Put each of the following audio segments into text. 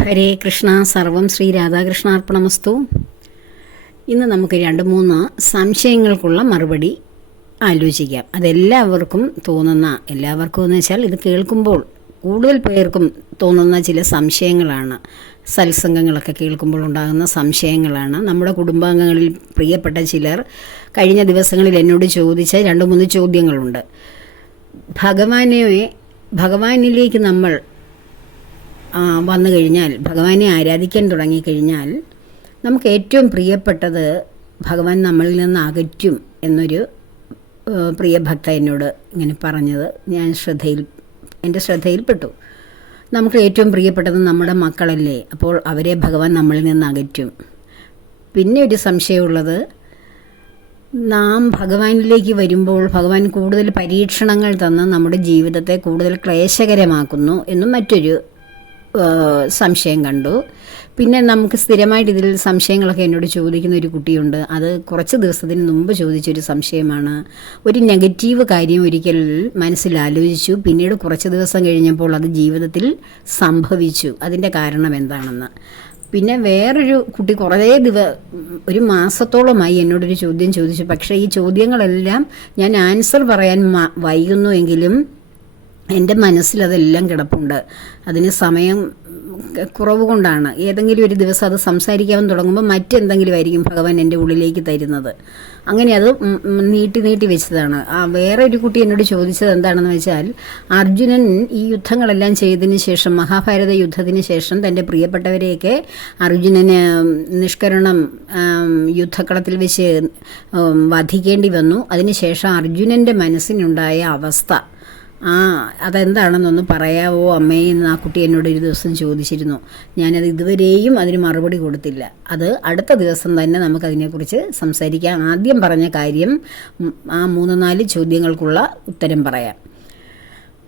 ഹരേ കൃഷ്ണ. സർവം ശ്രീ രാധാകൃഷ്ണാർപ്പണമസ്തു. ഇന്ന് നമുക്ക് 2-3 സംശയങ്ങൾക്കുള്ള മറുപടി ആലോചിക്കാം. അതെല്ലാവർക്കും എല്ലാവർക്കും എന്ന് വെച്ചാൽ ഇത് കേൾക്കുമ്പോൾ കൂടുതൽ പേർക്കും തോന്നുന്ന ചില സംശയങ്ങളാണ്. സത്സംഗങ്ങളൊക്കെ കേൾക്കുമ്പോൾ ഉണ്ടാകുന്ന സംശയങ്ങളാണ്. നമ്മുടെ കുടുംബാംഗങ്ങളിൽ പ്രിയപ്പെട്ട ചിലർ കഴിഞ്ഞ ദിവസങ്ങളിൽ എന്നോട് ചോദിച്ച 2-3 ചോദ്യങ്ങളുണ്ട്. ഭഗവാനിലേക്ക് നമ്മൾ വന്നു കഴിഞ്ഞാൽ, ഭഗവാനെ ആരാധിക്കാൻ തുടങ്ങിക്കഴിഞ്ഞാൽ നമുക്ക് ഏറ്റവും പ്രിയപ്പെട്ടത് ഭഗവാൻ നമ്മളിൽ നിന്ന് അകറ്റും എന്നൊരു പ്രിയ ഭക്ത എന്നോട് ഇങ്ങനെ പറഞ്ഞത് എൻ്റെ ശ്രദ്ധയിൽപ്പെട്ടു. നമുക്ക് ഏറ്റവും പ്രിയപ്പെട്ടത് നമ്മുടെ മക്കളല്ലേ, അപ്പോൾ അവരെ ഭഗവാൻ നമ്മളിൽ നിന്ന് അകറ്റും. പിന്നെ ഒരു സംശയമുള്ളത്, നാം ഭഗവാനിലേക്ക് വരുമ്പോൾ ഭഗവാൻ കൂടുതൽ പരീക്ഷണങ്ങൾ തന്ന് നമ്മുടെ ജീവിതത്തെ കൂടുതൽ ക്ലേശകരമാക്കുന്നു എന്നും മറ്റൊരു സംശയം കണ്ടു. പിന്നെ നമുക്ക് സ്ഥിരമായിട്ട് ഇതിൽ സംശയങ്ങളൊക്കെ എന്നോട് ചോദിക്കുന്ന ഒരു കുട്ടിയുണ്ട്. അത് കുറച്ച് ദിവസത്തിന് മുമ്പ് ചോദിച്ചൊരു സംശയമാണ്. ഒരു നെഗറ്റീവ് കാര്യം ഒരിക്കൽ മനസ്സിൽ ആലോചിച്ചു, പിന്നീട് കുറച്ച് ദിവസം കഴിഞ്ഞപ്പോൾ അത് ജീവിതത്തിൽ സംഭവിച്ചു. അതിൻ്റെ കാരണം എന്താണെന്ന്. പിന്നെ വേറൊരു കുട്ടി ഒരു മാസത്തോളമായി എന്നോടൊരു ചോദ്യം ചോദിച്ചു. പക്ഷേ ഈ ചോദ്യങ്ങളെല്ലാം ഞാൻ ആൻസർ പറയാൻ വൈകുന്നുവെങ്കിലും എൻ്റെ മനസ്സിലതെല്ലാം കിടപ്പുണ്ട്. അതിന് സമയം കുറവ് കൊണ്ടാണ്. ഏതെങ്കിലും ഒരു ദിവസം അത് സംസാരിക്കാൻ തുടങ്ങുമ്പോൾ മറ്റെന്തെങ്കിലും ആയിരിക്കും ഭഗവാൻ എൻ്റെ ഉള്ളിലേക്ക് തരുന്നത്. അങ്ങനെ അത് നീട്ടി വെച്ചതാണ്. വേറെ ഒരു കുട്ടി എന്നോട് ചോദിച്ചത് എന്താണെന്ന് വെച്ചാൽ, അർജുനൻ ഈ യുദ്ധങ്ങളെല്ലാം ചെയ്തതിന് ശേഷം, മഹാഭാരത യുദ്ധത്തിന് ശേഷം തൻ്റെ പ്രിയപ്പെട്ടവരെയൊക്കെ അർജുനന് നിഷ്കരണം യുദ്ധക്കളത്തിൽ വെച്ച് വധിക്കേണ്ടി വന്നു. അതിനുശേഷം അർജുനൻ്റെ മനസ്സിനുണ്ടായ അവസ്ഥ അതെന്താണെന്നൊന്ന് പറയാവോ അമ്മേ എന്ന് ആ കുട്ടി എന്നോട് ഒരു ദിവസം ചോദിച്ചിരുന്നു. ഞാനത് ഇതുവരെയും അതിന് മറുപടി കൊടുത്തില്ല. അത് അടുത്ത ദിവസം തന്നെ നമുക്കതിനെക്കുറിച്ച് സംസാരിക്കാം. ആദ്യം പറഞ്ഞ കാര്യം, ആ 3-4 ചോദ്യങ്ങൾക്കുള്ള ഉത്തരം പറയാം.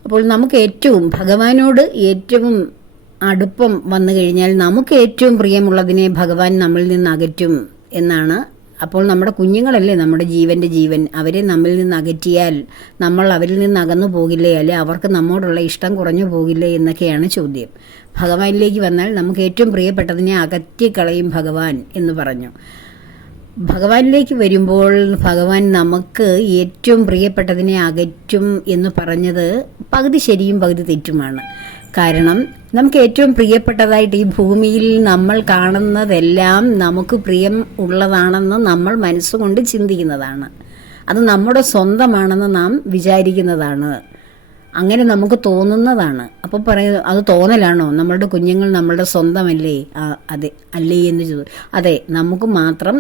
അപ്പോൾ നമുക്ക് ഭഗവാനോട് ഏറ്റവും അടുപ്പം വന്നു കഴിഞ്ഞാൽ നമുക്ക് ഏറ്റവും പ്രിയമുള്ളതിനെ ഭഗവാൻ നമ്മളിൽ നിന്ന് അകറ്റും എന്നാണ്. അപ്പോൾ നമ്മുടെ കുഞ്ഞുങ്ങളല്ലേ നമ്മുടെ ജീവൻ്റെ ജീവൻ. അവരെ നമ്മിൽ നിന്ന് അകറ്റിയാൽ നമ്മൾ അവരിൽ നിന്ന് അകന്നു പോകില്ലേ, അല്ലെ അവർക്ക് നമ്മോടുള്ള ഇഷ്ടം കുറഞ്ഞു പോകില്ലേ എന്നൊക്കെയാണ് ചോദ്യം. ഭഗവാനിലേക്ക് വന്നാൽ നമുക്ക് ഏറ്റവും പ്രിയപ്പെട്ടതിനെ അകറ്റിക്കളയും ഭഗവാൻ എന്ന് പറഞ്ഞു. ഭഗവാനിലേക്ക് വരുമ്പോൾ ഭഗവാൻ നമുക്ക് ഏറ്റവും പ്രിയപ്പെട്ടതിനെ അകറ്റും എന്ന് പറഞ്ഞത് പകുതി ശരിയും പകുതി തെറ്റുമാണ്. കാരണം നമുക്ക് ഏറ്റവും പ്രിയപ്പെട്ടതായിട്ട് ഈ ഭൂമിയിൽ നമ്മൾ കാണുന്നതെല്ലാം നമുക്ക് പ്രിയം ഉള്ളതാണെന്ന് നമ്മൾ മനസ്സുകൊണ്ട് ചിന്തിക്കുന്നതാണ്. അത് നമ്മുടെ സ്വന്തമാണെന്ന് നാം വിചാരിക്കുന്നതാണ്. അങ്ങനെ നമുക്ക് തോന്നുന്നതാണ്. അപ്പോൾ പറയുന്നത്, അത് തോന്നലാണോ? നമ്മളുടെ കുഞ്ഞുങ്ങൾ നമ്മളുടെ സ്വന്തമല്ലേ? അതെ അല്ലേ എന്ന് ചോദിച്ചു. അതെ, നമുക്ക് മാത്രം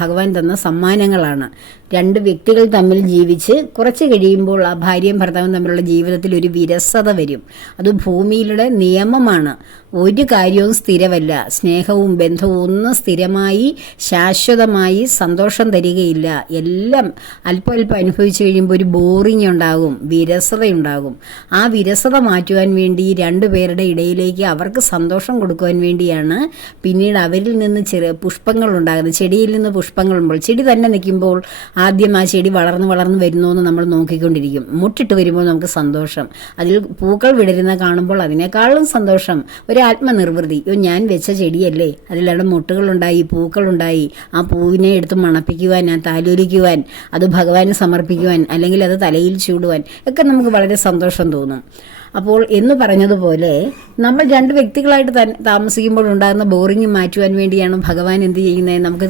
ഭഗവാൻ തന്ന സമ്മാനങ്ങളാണ്. 2 വ്യക്തികൾ തമ്മിൽ ജീവിച്ച് കുറച്ച് കഴിയുമ്പോൾ ആ ഭാര്യയും ഭർത്താവും തമ്മിലുള്ള ജീവിതത്തിൽ ഒരു വിരസത വരും. അത് ഭൂമിയിലെ നിയമമാണ്. ഒരു കാര്യവും സ്ഥിരമല്ല. സ്നേഹവും ബന്ധവും ഒന്നും സ്ഥിരമായി ശാശ്വതമായി സന്തോഷം തരികയില്ല. എല്ലാം അല്പം അനുഭവിച്ചു കഴിയുമ്പോൾ ഒരു ബോറിങ് ഉണ്ടാകും, വിരസതയുണ്ടാകും. ആ വിരസത മാറ്റുവാൻ വേണ്ടി 2 പേരുടെ ഇടയിലേക്ക് അവർക്ക് സന്തോഷം കൊടുക്കുവാൻ വേണ്ടിയാണ് പിന്നീട് അവരിൽ നിന്ന് ചെറിയ പുഷ്പങ്ങൾ ഉണ്ടാകുന്നത്. ചെടിയിൽ നിന്ന് പുഷ്പങ്ങളുമ്പോൾ, ചെടി തന്നെ നിൽക്കുമ്പോൾ ആദ്യം ആ ചെടി വളർന്ന് വരുന്നു എന്ന് നമ്മൾ നോക്കിക്കൊണ്ടിരിക്കും. മുട്ടിട്ട് വരുമ്പോൾ നമുക്ക് സന്തോഷം, അതിൽ പൂക്കൾ വിടരുന്ന കാണുമ്പോൾ അതിനേക്കാളും സന്തോഷം. ഒരു ആത്മനിർവൃതി, ഞാൻ വെച്ച ചെടിയല്ലേ, അതിലവിടെ മുട്ടുകളുണ്ടായി, പൂക്കളുണ്ടായി, ആ പൂവിനെ എടുത്ത് മണപ്പിക്കുവാൻ, ആ താലോലിക്കുവാൻ, അത് ഭഗവാന് സമർപ്പിക്കുവാൻ, അല്ലെങ്കിൽ അത് തലയിൽ ചൂടുവാൻ ഒക്കെ നമുക്ക് വളരെ സന്തോഷം തോന്നും. അപ്പോൾ എന്ന് പറഞ്ഞതുപോലെ നമ്മൾ 2 വ്യക്തികളായിട്ട് താമസിക്കുമ്പോൾ ഉണ്ടാകുന്ന ബോറിങ് മാറ്റുവാൻ വേണ്ടിയാണ് ഭഗവാൻ എന്ത് ചെയ്യുന്നത്, നമുക്ക്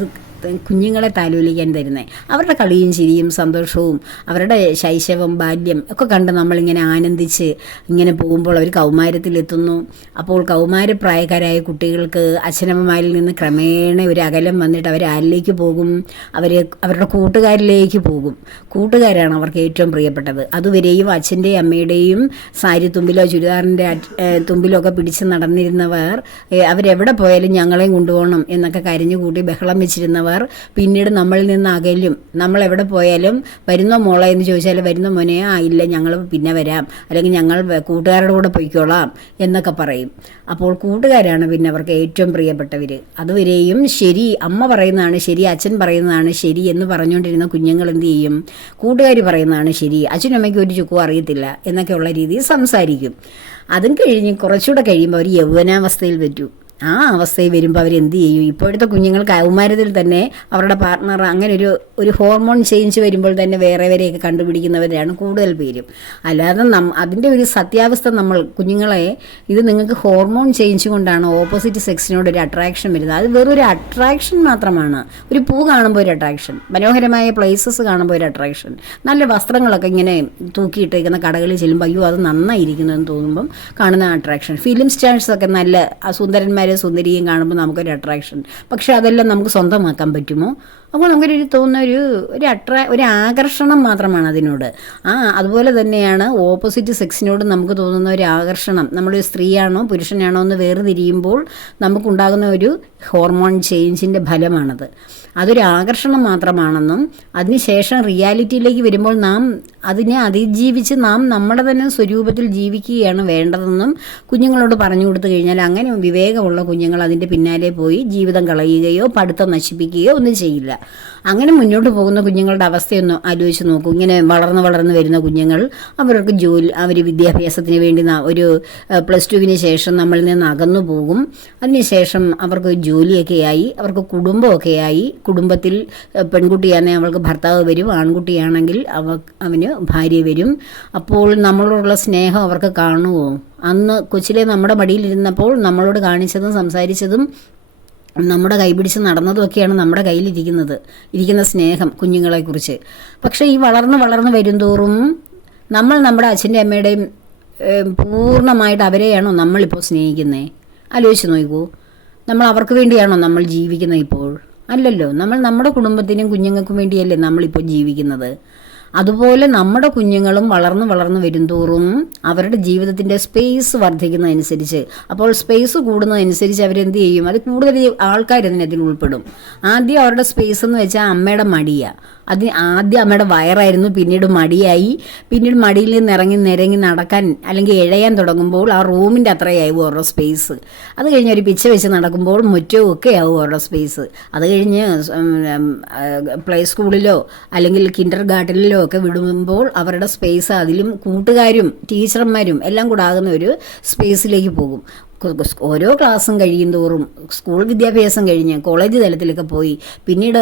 കുഞ്ഞുങ്ങളെ താലോലിക്കാൻ തരുന്നത്. അവരുടെ കളിയും ചിരിയും സന്തോഷവും അവരുടെ ശൈശവം ബാല്യം ഒക്കെ കണ്ട് നമ്മളിങ്ങനെ ആനന്ദിച്ച് ഇങ്ങനെ പോകുമ്പോൾ അവർ കൗമാരത്തിലെത്തുന്നു. അപ്പോൾ കൗമാരപ്രായക്കാരായ കുട്ടികൾക്ക് അച്ഛനമ്മമാരിൽ നിന്ന് ക്രമേണ ഒരു അകലം വന്നിട്ട് അവർ ആരിലേക്ക് പോകും? അവരുടെ കൂട്ടുകാരിലേക്ക് പോകും. കൂട്ടുകാരാണ് അവർക്ക് ഏറ്റവും പ്രിയപ്പെട്ടത്. അതുവരെയും അച്ഛൻ്റെയും അമ്മയുടെയും സാരി തുമ്പിലോ ചുരിദാറിൻ്റെ തുമ്പിലോ ഒക്കെ പിടിച്ച് നടന്നിരുന്നവർ അവരെവിടെ പോയാലും ഞങ്ങളെയും കൊണ്ടുപോകണം എന്നൊക്കെ കരഞ്ഞുകൂട്ടി ബഹളം വെച്ചിരുന്നവർ ചെയ്യുന്നവർ പിന്നീട് നമ്മളിൽ നിന്ന് അകലും. നമ്മൾ എവിടെ പോയാലും വരുന്നോ മോളെ എന്ന് ചോദിച്ചാൽ വരുന്ന മോനെ ഇല്ല ഞങ്ങൾ പിന്നെ വരാം, അല്ലെങ്കിൽ ഞങ്ങൾ കൂട്ടുകാരുടെ കൂടെ പൊയ്ക്കോളാം എന്നൊക്കെ പറയും. അപ്പോൾ കൂട്ടുകാരാണ് പിന്നെ അവർക്ക് ഏറ്റവും പ്രിയപ്പെട്ടവർ. അതുവരെയും ശരി അമ്മ പറയുന്നതാണ് ശരി, അച്ഛൻ പറയുന്നതാണ് ശരി എന്ന് പറഞ്ഞുകൊണ്ടിരുന്ന കുഞ്ഞുങ്ങൾ എന്ത് ചെയ്യും? കൂട്ടുകാർ പറയുന്നതാണ് ശരി, അച്ഛനും അമ്മയ്ക്ക് ഒരു ചുക്കും അറിയത്തില്ല എന്നൊക്കെയുള്ള രീതിയിൽ സംസാരിക്കും. അതും കഴിഞ്ഞ് കുറച്ചുകൂടെ കഴിയുമ്പോൾ അവർ യൗവനാവസ്ഥയിൽ പറ്റും. ആ അവസ്ഥയിൽ വരുമ്പോൾ അവരെന്ത് ചെയ്യും? ഇപ്പോഴത്തെ കുഞ്ഞുങ്ങൾ കൗമാരത്തിൽ തന്നെ അവരുടെ പാർട്ട്ണർ അങ്ങനെ ഒരു ഹോർമോൺ ചേഞ്ച് വരുമ്പോൾ തന്നെ വേറെവരെയൊക്കെ കണ്ടുപിടിക്കുന്നവരാണ് കൂടുതൽ പേരും. അല്ലാതെ അതിൻ്റെ ഒരു സത്യാവസ്ഥ നമ്മൾ കുഞ്ഞുങ്ങളെ ഇത് നിങ്ങൾക്ക് ഹോർമോൺ ചേഞ്ച് കൊണ്ടാണ് ഓപ്പോസിറ്റ് സെക്സിനോട് ഒരു അട്രാക്ഷൻ വരുന്നത്. അത് വെറൊരു അട്രാക്ഷൻ മാത്രമാണ്. ഒരു പൂ കാണുമ്പോൾ ഒരു അട്രാക്ഷൻ, മനോഹരമായ പ്ലേസസ് കാണുമ്പോൾ ഒരു അട്രാക്ഷൻ, നല്ല വസ്ത്രങ്ങളൊക്കെ ഇങ്ങനെ തൂക്കിയിട്ടേക്കുന്ന കടകളിൽ ചെല്ലുമ്പോൾ അയ്യോ അത് നന്നായിരിക്കുന്നു എന്ന് തോന്നുമ്പം കാണുന്ന അട്രാക്ഷൻ. ഫിലിം സ്റ്റാർസൊക്കെ നല്ല സുന്ദരന്മാരെ സുന്ദരിയും കാണുമ്പോൾ നമുക്കൊരു അട്രാക്ഷൻ. പക്ഷെ അതെല്ലാം നമുക്ക് സ്വന്തമാക്കാൻ പറ്റുമോ? അപ്പോൾ നമുക്കൊരു തോന്നുന്ന ഒരു ആകർഷണം മാത്രമാണ് അതിനോട്. അതുപോലെ തന്നെയാണ് ഓപ്പോസിറ്റ് സെക്സിനോട് നമുക്ക് തോന്നുന്ന ഒരു ആകർഷണം. നമ്മളൊരു സ്ത്രീയാണോ പുരുഷനാണോ എന്ന് വേർതിരിയുമ്പോൾ നമുക്കുണ്ടാകുന്ന ഒരു ഹോർമോൺ ചേഞ്ചിൻ്റെ ഫലമാണത്. അതൊരു ആകർഷണം മാത്രമാണെന്നും അതിനുശേഷം റിയാലിറ്റിയിലേക്ക് വരുമ്പോൾ നാം അതിനെ അതിജീവിച്ച് നാം നമ്മുടെ തന്നെ സ്വരൂപത്തിൽ ജീവിക്കുകയാണ് വേണ്ടതെന്നും കുഞ്ഞുങ്ങളോട് പറഞ്ഞു കൊടുത്തു കഴിഞ്ഞാൽ അങ്ങനെ വിവേകമുള്ള കുഞ്ഞുങ്ങൾ അതിൻ്റെ പിന്നാലെ പോയി ജീവിതം കളയുകയോ പഠിത്തം നശിപ്പിക്കുകയോ ഒന്നും ചെയ്യില്ല. അങ്ങനെ മുന്നോട്ട് പോകുന്ന കുഞ്ഞുങ്ങളുടെ അവസ്ഥയൊന്ന് ആലോചിച്ച് നോക്കൂ. ഇങ്ങനെ വളർന്ന് വരുന്ന കുഞ്ഞുങ്ങൾ അവർക്ക് അവർ വിദ്യാഭ്യാസത്തിന് വേണ്ടി ഒരു +2 ശേഷം നമ്മളിൽ നിന്ന് അകന്നു പോകും. അതിനുശേഷം അവർക്ക് ജോലിയൊക്കെ ആയി, അവർക്ക് കുടുംബമൊക്കെ ആയി. കുടുംബത്തിൽ പെൺകുട്ടിയാണെങ്കിൽ അവൾക്ക് ഭർത്താവ് വരും, ആൺകുട്ടിയാണെങ്കിൽ അവന് ഭാര്യ വരും. അപ്പോൾ നമ്മളോടുള്ള സ്നേഹം അവർക്ക് കാണുമോ? അന്ന് കൊച്ചിലെ നമ്മുടെ മടിയിലിരുന്നപ്പോൾ നമ്മളോട് കാണിച്ചതും സംസാരിച്ചതും നമ്മുടെ കൈപിടിച്ച് നടന്നതൊക്കെയാണ് നമ്മുടെ ഇരിക്കുന്ന സ്നേഹം കുഞ്ഞുങ്ങളെക്കുറിച്ച്. പക്ഷേ ഈ വളർന്ന് വരുംതോറും നമ്മൾ നമ്മുടെ അച്ഛൻ്റെ അമ്മയുടെയും പൂർണ്ണമായിട്ട് അവരെയാണോ നമ്മളിപ്പോൾ സ്നേഹിക്കുന്നത്? ആലോചിച്ച് നോക്കൂ. നമ്മൾ അവർക്ക് വേണ്ടിയാണോ നമ്മൾ ജീവിക്കുന്നത് ഇപ്പോൾ? അല്ലല്ലോ. നമ്മൾ നമ്മുടെ കുടുംബത്തിനും കുഞ്ഞുങ്ങൾക്കും വേണ്ടിയല്ലേ നമ്മളിപ്പോൾ ജീവിക്കുന്നത്. അതുപോലെ നമ്മുടെ കുഞ്ഞുങ്ങളും വളർന്ന് വരുംതോറും അവരുടെ ജീവിതത്തിൻ്റെ സ്പേസ് വർദ്ധിക്കുന്നതനുസരിച്ച്, അപ്പോൾ സ്പേസ് കൂടുന്നതനുസരിച്ച് അവരെന്ത് ചെയ്യും? അത് കൂടുതൽ ആൾക്കാരതിനതിൽ ഉൾപ്പെടും. ആദ്യം അവരുടെ സ്പേസ് എന്ന് വെച്ചാൽ അമ്മയുടെ മടിയാണ്. ആദ്യം അമ്മയുടെ വയറായിരുന്നു, പിന്നീട് മടിയായി, പിന്നീട് മടിയിൽ നിന്ന് നിരങ്ങി നടക്കാൻ അല്ലെങ്കിൽ ഇഴയാൻ തുടങ്ങുമ്പോൾ ആ റൂമിൻ്റെ അത്രയാവും അവരുടെ സ്പേസ്. അത് കഴിഞ്ഞ് ഒരു പിച്ച വെച്ച് നടക്കുമ്പോൾ മുറ്റവും ഒക്കെ ആവും അവരുടെ സ്പേസ്. അത് കഴിഞ്ഞ് പ്ലേ സ്കൂളിലോ അല്ലെങ്കിൽ കിൻഡർ ഗാർഡനിലോ ഒക്കെ വിടുമ്പോൾ അവരുടെ സ്പേസ് അതിലും കൂട്ടുകാരും ടീച്ചർമാരും എല്ലാം കൂടെ ആകുന്ന ഒരു സ്പേസിലേക്ക് പോകും. ഓരോ ക്ലാസ്സും കഴിയും തോറും സ്കൂൾ വിദ്യാഭ്യാസം കഴിഞ്ഞ് കോളേജ് തലത്തിലൊക്കെ പോയി പിന്നീട്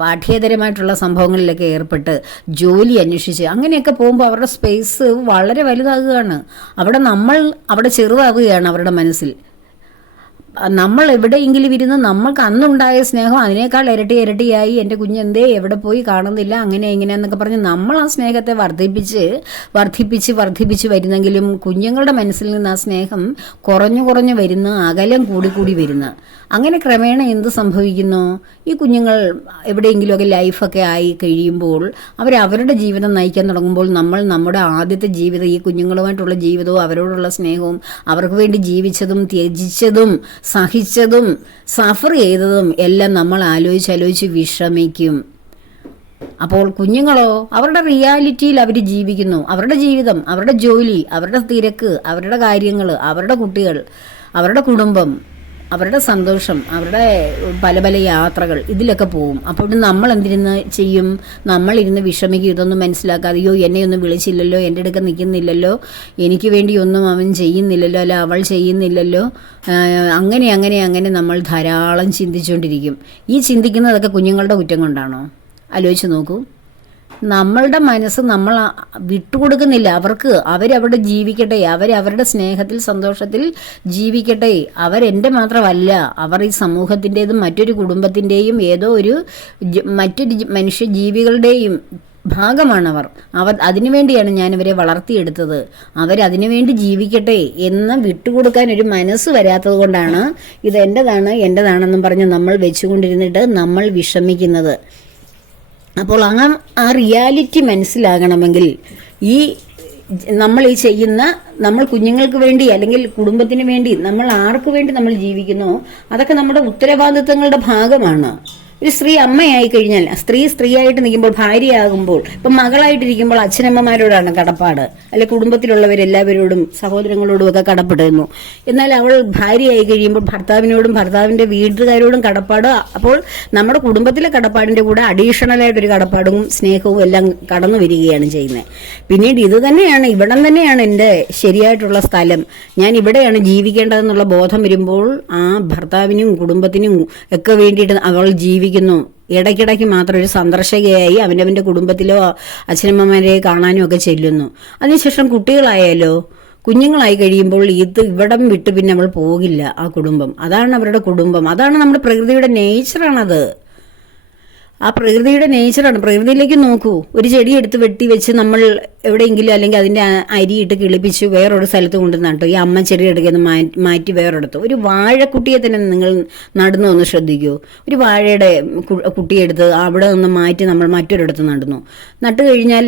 പാഠ്യേതരമായിട്ടുള്ള സംഭവങ്ങളിലൊക്കെ ഏർപ്പെട്ട് ജോലി അന്വേഷിച്ച് അങ്ങനെയൊക്കെ പോകുമ്പോൾ അവരുടെ സ്പേസ് വളരെ വലുതാകുകയാണ്. അവിടെ ചെറുതാകുകയാണ് അവരുടെ മനസ്സിൽ. നമ്മൾ എവിടെയെങ്കിലും ഇരുന്ന് നമ്മൾക്ക് അന്നുണ്ടായ സ്നേഹം അതിനേക്കാൾ ഇരട്ടിയായി എൻ്റെ കുഞ്ഞെന്തേ എവിടെ പോയി കാണുന്നില്ല അങ്ങനെ ഇങ്ങനെയെന്നൊക്കെ പറഞ്ഞ് നമ്മൾ ആ സ്നേഹത്തെ വർദ്ധിപ്പിച്ച് വരുന്നെങ്കിലും കുഞ്ഞുങ്ങളുടെ മനസ്സിൽ നിന്ന് ആ സ്നേഹം കുറഞ്ഞു വരുന്ന, അകലം കൂടി വരുന്ന. അങ്ങനെ ക്രമേണ എന്ത് സംഭവിക്കുന്നു? ഈ കുഞ്ഞുങ്ങൾ എവിടെയെങ്കിലുമൊക്കെ ലൈഫൊക്കെ ആയി കഴിയുമ്പോൾ അവരുടെ ജീവിതം നയിക്കാൻ തുടങ്ങുമ്പോൾ നമ്മൾ നമ്മുടെ ആദ്യത്തെ ജീവിതം, ഈ കുഞ്ഞുങ്ങളുമായിട്ടുള്ള ജീവിതവും അവരോടുള്ള സ്നേഹവും അവർക്ക് വേണ്ടി ജീവിച്ചതും ത്യജിച്ചതും സഹിച്ചതും സഫർ ചെയ്തതും എല്ലാം നമ്മൾ ആലോചിച്ച് വിഷമിക്കും. അപ്പോൾ കുഞ്ഞുങ്ങളോ അവരുടെ റിയാലിറ്റിയിൽ അവർ ജീവിക്കുന്നു. അവരുടെ ജീവിതം, അവരുടെ ജോലി, അവരുടെ തിരക്ക്, അവരുടെ കാര്യങ്ങൾ, അവരുടെ കുട്ടികൾ, അവരുടെ കുടുംബം, അവരുടെ സന്തോഷം, അവരുടെ പല യാത്രകൾ, ഇതിലൊക്കെ പോവും. അപ്പോൾ നമ്മൾ എന്തിരുന്ന് ചെയ്യും? നമ്മളിരുന്ന് വിഷമിക്കും. ഇതൊന്നും മനസ്സിലാക്കാതെ അയ്യോ എന്നെയൊന്നും വിളിച്ചില്ലല്ലോ, എൻ്റെ അടുക്ക നിൽക്കുന്നില്ലല്ലോ, എനിക്ക് വേണ്ടി ഒന്നും അവൻ ചെയ്യുന്നില്ലല്ലോ, അല്ല അവൾ ചെയ്യുന്നില്ലല്ലോ. അങ്ങനെ നമ്മൾ ധാരാളം ചിന്തിച്ചുകൊണ്ടിരിക്കും. ഈ ചിന്തിക്കുന്നതൊക്കെ കുഞ്ഞുങ്ങളുടെ കുറ്റം കൊണ്ടാണോ? ആലോചിച്ച് നോക്കൂ. നമ്മളുടെ മനസ്സ് നമ്മൾ വിട്ടുകൊടുക്കുന്നില്ല അവർക്ക്. അവരവിടെ ജീവിക്കട്ടെ, അവരവരുടെ സ്നേഹത്തിൽ സന്തോഷത്തിൽ ജീവിക്കട്ടെ. അവരെൻ്റെ മാത്രമല്ല, അവർ ഈ സമൂഹത്തിൻ്റെതും മറ്റൊരു കുടുംബത്തിൻ്റെയും ഏതോ മറ്റൊരു മനുഷ്യജീവികളുടെയും ഭാഗമാണവർ. അതിനുവേണ്ടിയാണ് ഞാനിവരെ വളർത്തിയെടുത്തത്. അവരതിനുവേണ്ടി ജീവിക്കട്ടെ എന്ന് വിട്ടുകൊടുക്കാൻ ഒരു മനസ്സ് വരാത്തത് കൊണ്ടാണ് ഇത് എൻ്റെതാണെന്നും പറഞ്ഞ് നമ്മൾ വെച്ചുകൊണ്ടിരുന്നിട്ട് നമ്മൾ വിഷമിക്കുന്നത്. അപ്പോൾ ആ റിയാലിറ്റി മനസ്സിലാകണമെങ്കിൽ നമ്മൾ ചെയ്യുന്ന, നമ്മൾ കുഞ്ഞുങ്ങൾക്ക് വേണ്ടി അല്ലെങ്കിൽ കുടുംബത്തിന് വേണ്ടി നമ്മൾ ആർക്ക് വേണ്ടി നമ്മൾ ജീവിക്കുന്നോ അതൊക്കെ നമ്മുടെ ഉത്തരവാദിത്തങ്ങളുടെ ഭാഗമാണ്. ഒരു സ്ത്രീ അമ്മയായി കഴിഞ്ഞാൽ, സ്ത്രീയായിട്ട് നിൽക്കുമ്പോൾ, ഭാര്യയാകുമ്പോൾ, ഇപ്പം മകളായിട്ടിരിക്കുമ്പോൾ അച്ഛനമ്മമാരോടാണ് കടപ്പാട്, അല്ലെ കുടുംബത്തിലുള്ളവരെല്ലാവരോടും സഹോദരങ്ങളോടും ഒക്കെ കടപ്പെടുന്നു. എന്നാൽ അവൾ ഭാര്യയായി കഴിയുമ്പോൾ ഭർത്താവിനോടും ഭർത്താവിന്റെ വീട്ടുകാരോടും കടപ്പാട്. അപ്പോൾ നമ്മുടെ കുടുംബത്തിലെ കടപ്പാടിന്റെ കൂടെ അഡീഷണലായിട്ടൊരു കടപ്പാടും സ്നേഹവും എല്ലാം കടന്നു വരികയാണ് ചെയ്യുന്നത്. പിന്നീട് ഇത് തന്നെയാണ്, ഇവിടം തന്നെയാണ് എൻ്റെ ശരിയായിട്ടുള്ള സ്ഥലം, ഞാൻ ഇവിടെയാണ് ജീവിക്കേണ്ടതെന്നുള്ള ബോധം വരുമ്പോൾ ആ ഭർത്താവിനും കുടുംബത്തിനും ഒക്കെ വേണ്ടിയിട്ട് അവൾ ജീവിക്കുന്നു. ഇടയ്ക്കിടയ്ക്ക് മാത്രം ഒരു സന്ദർശകയായി അവനവൻ്റെ കുടുംബത്തിലോ അച്ഛനമ്മമാരെ കാണാനും ഒക്കെ ചെല്ലുന്നു. അതിനുശേഷം കുട്ടികളായാലോ, കുഞ്ഞുങ്ങളായി കഴിയുമ്പോൾ ഇവിടം വിട്ട് പിന്നെ അവൾ പോകില്ല. ആ കുടുംബം, അതാണ് അവരുടെ കുടുംബം, അതാണ് നമ്മുടെ പ്രകൃതിയുടെ നേച്ചറാണത്. ആ പ്രകൃതിയുടെ നേച്ചറാണ്. പ്രകൃതിയിലേക്ക് നോക്കൂ, ഒരു ചെടി എടുത്ത് വെട്ടി വെച്ച് നമ്മൾ എവിടെയെങ്കിലും അല്ലെങ്കിൽ അതിൻ്റെ അരിയിട്ട് കിളിപ്പിച്ച് വേറൊരു സ്ഥലത്ത് കൊണ്ട് നട്ടു. ഈ അമ്മ ചെടി എടുക്കുന്ന മാറ്റി വേറെടുത്തു. ഒരു വാഴക്കുട്ടിയെ തന്നെ നിങ്ങൾ നടുന്നു ഒന്ന് ശ്രദ്ധിക്കൂ. ഒരു വാഴയുടെ കുട്ടിയെടുത്ത് അവിടെ നിന്ന് മാറ്റി നമ്മൾ മറ്റൊരിടത്ത് നടുന്നു. നട്ടു കഴിഞ്ഞാൽ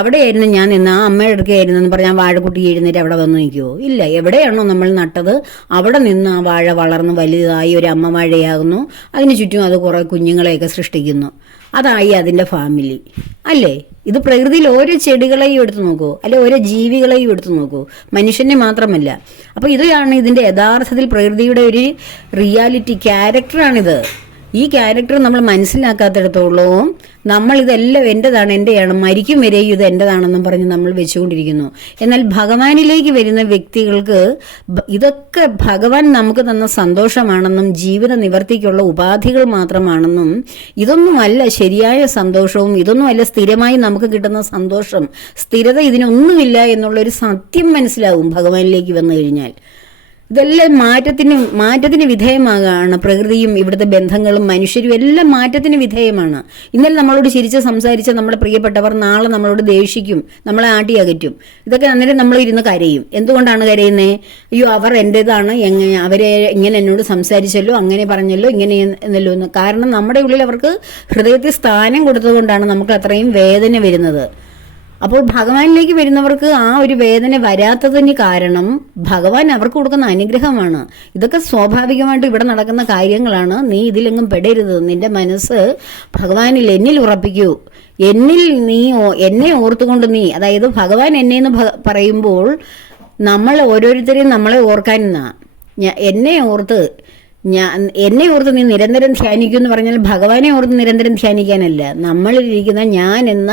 അവിടെയായിരുന്നു ഞാൻ നിന്ന്, ആ അമ്മയുടെ അടുക്കയായിരുന്നു എന്ന് പറഞ്ഞാൽ വാഴക്കുട്ടി എഴുന്നേറ്റ് അവിടെ വന്ന് നിൽക്കുമോ? ഇല്ല. എവിടെയാണോ നമ്മൾ നട്ടത് അവിടെ നിന്ന് ആ വാഴ വളർന്ന് വലുതായി ഒരു അമ്മ വാഴയാകുന്നു. അതിന് ചുറ്റും അത് കുറേ കുഞ്ഞുങ്ങളെയൊക്കെ സൃഷ്ടിക്കുന്നു. അതായി അതിൻ്റെ ഫാമിലി, അല്ലേ? ഇത് പ്രകൃതിയിൽ ഓരോ ചെടികളെയും എടുത്തു നോക്കൂ, അല്ലെ ഓരോ ജീവികളെയും എടുത്തു നോക്കൂ, മനുഷ്യനെ മാത്രമല്ല. അപ്പോൾ ഇതാണ് ഇതിൻ്റെ യഥാർത്ഥത്തിൽ പ്രകൃതിയുടെ ഒരു റിയാലിറ്റി ക്യാരക്ടറാണിത്. ഈ ക്യാരക്ടർ നമ്മൾ മനസ്സിലാക്കാത്തിടത്തോളവും നമ്മൾ ഇതെല്ലാം എൻ്റെതാണ്, മരിക്കും വരെയും ഇത് എൻ്റെതാണെന്നും പറഞ്ഞ് നമ്മൾ വെച്ചുകൊണ്ടിരിക്കുന്നു. എന്നാൽ ഭഗവാനിലേക്ക് വരുന്ന വ്യക്തികൾക്ക് ഇതൊക്കെ ഭഗവാൻ നമുക്ക് തന്ന സന്തോഷമാണെന്നും ജീവിത നിവർത്തിക്കുള്ള ഉപാധികൾ മാത്രമാണെന്നും, ഇതൊന്നുമല്ല ശരിയായ സന്തോഷവും, ഇതൊന്നുമല്ല സ്ഥിരമായി നമുക്ക് കിട്ടുന്ന സന്തോഷം, സ്ഥിരത ഇതിനൊന്നുമില്ല എന്നുള്ളൊരു സത്യം മനസ്സിലാവും ഭഗവാനിലേക്ക് വന്നു കഴിഞ്ഞാൽ. ഇതെല്ലാം മാറ്റത്തിന് വിധേയമാകാണ്. പ്രകൃതിയും ഇവിടുത്തെ ബന്ധങ്ങളും മനുഷ്യരും എല്ലാം മാറ്റത്തിന് വിധേയമാണ്. ഇന്നലെ നമ്മളോട് ചിരിച്ച് സംസാരിച്ച നമ്മുടെ പ്രിയപ്പെട്ടവർ നാളെ നമ്മളോട് ദേഷിക്കും, നമ്മളെ ആട്ടി അകറ്റും. ഇതൊക്കെ അന്നേരം നമ്മൾ ഇരുന്ന് കരയും. എന്തുകൊണ്ടാണ് കരയുന്നത്? അയ്യോ അവർ എൻ്റേതാണ്, അവരെ ഇങ്ങനെ എന്നോട് സംസാരിച്ചല്ലോ, അങ്ങനെ പറഞ്ഞല്ലോ, ഇങ്ങനെ എന്നല്ലോ എന്ന്. കാരണം നമ്മുടെ ഉള്ളിൽ അവർക്ക് ഹൃദയത്തിൽ സ്ഥാനം കൊടുത്തതുകൊണ്ടാണ് നമുക്ക് അത്രയും വേദന വരുന്നത്. അപ്പോൾ ഭഗവാനിലേക്ക് വരുന്നവർക്ക് ആ ഒരു വേദന വരാത്തതിന് കാരണം ഭഗവാൻ അവർക്ക് കൊടുക്കുന്ന അനുഗ്രഹമാണ്. ഇതൊക്കെ സ്വാഭാവികമായിട്ട് ഇവിടെ നടക്കുന്ന കാര്യങ്ങളാണ്. നീ ഇതിലെങ്ങും പെടരുത്. നിന്റെ മനസ്സ് ഭഗവാനിൽ, എന്നിൽ ഉറപ്പിക്കൂ. എന്നെ ഓർത്തുകൊണ്ട് നീ, അതായത് ഭഗവാൻ എന്നെന്ന് പറയുമ്പോൾ നമ്മൾ ഓരോരുത്തരെയും നമ്മളെ ഓർക്കാനെന്നാ. എന്നെ ഓർത്ത് നീ നിരന്തരം ധ്യാനിക്കൂ എന്ന് പറഞ്ഞാൽ ഭഗവാനെ ഓർത്ത് നിരന്തരം ധ്യാനിക്കാനല്ല, നമ്മളിരിക്കുന്ന ഞാൻ എന്ന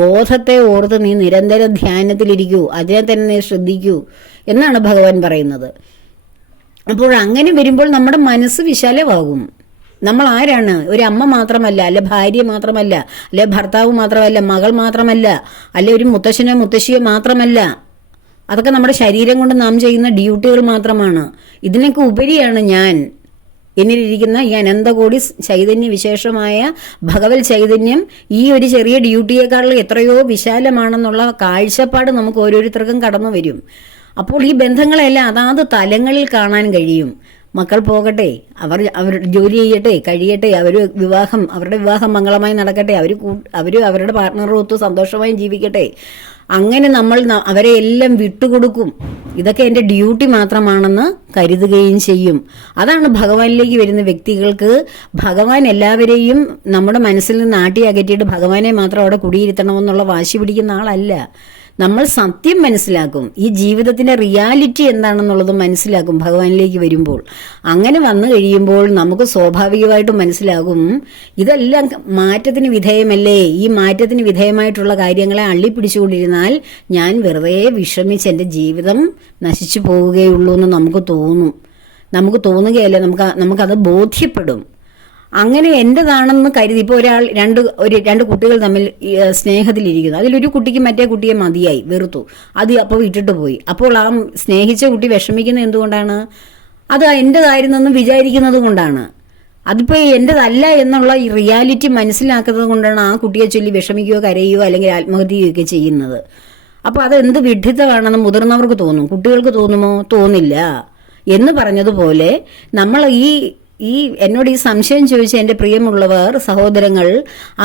ബോധത്തെ ഓർത്ത് നീ നിരന്തരം ധ്യാനത്തിലിരിക്കൂ, അതിനെ തന്നെ നീ ശ്രദ്ധിക്കൂ എന്നാണ് ഭഗവാൻ പറയുന്നത്. അപ്പോൾ അങ്ങനെ വരുമ്പോൾ നമ്മുടെ മനസ്സ് വിശാലമാകും. നമ്മൾ ആരാണ്? ഒരു അമ്മ മാത്രമല്ല, അല്ലെ ഭാര്യ മാത്രമല്ല, അല്ലെ ഭർത്താവ് മാത്രമല്ല, മകൾ മാത്രമല്ല, അല്ലെ ഒരു മുത്തശ്ശനോ മുത്തശ്ശിയോ മാത്രമല്ല. അതൊക്കെ നമ്മുടെ ശരീരം കൊണ്ട് നാം ചെയ്യുന്ന ഡ്യൂട്ടികൾ മാത്രമാണ്. ഇതിനൊക്കെ ഉപരിയാണ് എന്നിലിരിക്കുന്ന ഈ അനന്തകോടി ചൈതന്യ വിശേഷമായ ഭഗവത് ചൈതന്യം. ഈ ഒരു ചെറിയ ഡ്യൂട്ടിയേക്കാളും എത്രയോ വിശാലമാണെന്നുള്ള കാഴ്ചപ്പാട് നമുക്ക് ഓരോരുത്തർക്കും കടന്നു വരും. അപ്പോൾ ഈ ബന്ധങ്ങളെല്ലാം അതാത് തലങ്ങളിൽ കാണാൻ കഴിയും. മക്കൾ പോകട്ടെ, അവർ ജോലി ചെയ്യട്ടെ, കഴിയട്ടെ, അവരുടെ വിവാഹം മംഗളമായി നടക്കട്ടെ, അവർ അവരുടെ പാർട്ട്ണറൊത്ത് സന്തോഷമായി ജീവിക്കട്ടെ. അങ്ങനെ നമ്മൾ അവരെ എല്ലാം വിട്ടുകൊടുക്കും. ഇതൊക്കെ എൻ്റെ ഡ്യൂട്ടി മാത്രമാണെന്ന് കരുതുകയും ചെയ്യും. അതാണ് ഭഗവാനിലേക്ക് വരുന്ന വ്യക്തികൾക്ക്. ഭഗവാൻ എല്ലാവരെയും നമ്മുടെ മനസ്സിൽ നിന്ന് ആട്ടി അകറ്റിയിട്ട് ഭഗവാനെ മാത്രം അവിടെ കുടിയിരുത്തണമെന്നുള്ള വാശി പിടിക്കുന്ന ആളല്ല. നമ്മൾ സത്യം മനസ്സിലാക്കും, ഈ ജീവിതത്തിന്റെ റിയാലിറ്റി എന്താണെന്നുള്ളത് മനസ്സിലാക്കും ഭഗവാനിലേക്ക് വരുമ്പോൾ. അങ്ങനെ വന്നു കഴിയുമ്പോൾ നമുക്ക് സ്വാഭാവികമായിട്ടും മനസ്സിലാകും ഇതെല്ലാം മാറ്റത്തിന് വിധേയമല്ലേ. ഈ മാറ്റത്തിന് വിധേയമായിട്ടുള്ള കാര്യങ്ങളെ അള്ളിപ്പിടിച്ചുകൊണ്ടിരുന്നാൽ ഞാൻ വെറുതെ വിഷമിച്ച് എൻ്റെ ജീവിതം നശിച്ചു പോവുകയുള്ളൂ എന്ന് നമുക്ക് തോന്നുകയല്ലേ, നമുക്കത് ബോധ്യപ്പെടും. അങ്ങനെ എൻ്റെതാണെന്ന് കരുതി ഇപ്പോൾ രണ്ട് കുട്ടികൾ തമ്മിൽ സ്നേഹത്തിലിരിക്കുന്നു. അതിലൊരു കുട്ടിക്ക് മറ്റേ കുട്ടിയെ മതിയായി, വെറുത്തു, അത് അപ്പോൾ ഇട്ടിട്ട് പോയി. അപ്പോൾ ആ സ്നേഹിച്ച കുട്ടി വിഷമിക്കുന്നത് എന്തുകൊണ്ടാണ്? അത് എൻ്റെതായിരുന്നെന്ന് വിചാരിക്കുന്നത് കൊണ്ടാണ്. അതിപ്പോൾ എൻ്റെതല്ല എന്നുള്ള ഈ റിയാലിറ്റി മനസ്സിലാക്കുന്നത് കൊണ്ടാണ് ആ കുട്ടിയെ ചൊല്ലി വിഷമിക്കുകയോ കരയുകയോ അല്ലെങ്കിൽ ആത്മഹത്യ ചെയ്യുകയൊക്കെ ചെയ്യുന്നത്. അപ്പോൾ അതെന്ത് വിഡ്ഢിത്തമാണെന്ന് മുതിർന്നവർക്ക് തോന്നും, കുട്ടികൾക്ക് തോന്നുമോ? തോന്നില്ല. എന്ന് പറഞ്ഞതുപോലെ നമ്മൾ എന്നോട് ഈ സംശയം ചോദിച്ച എൻ്റെ പ്രിയമുള്ളവർ, സഹോദരങ്ങൾ,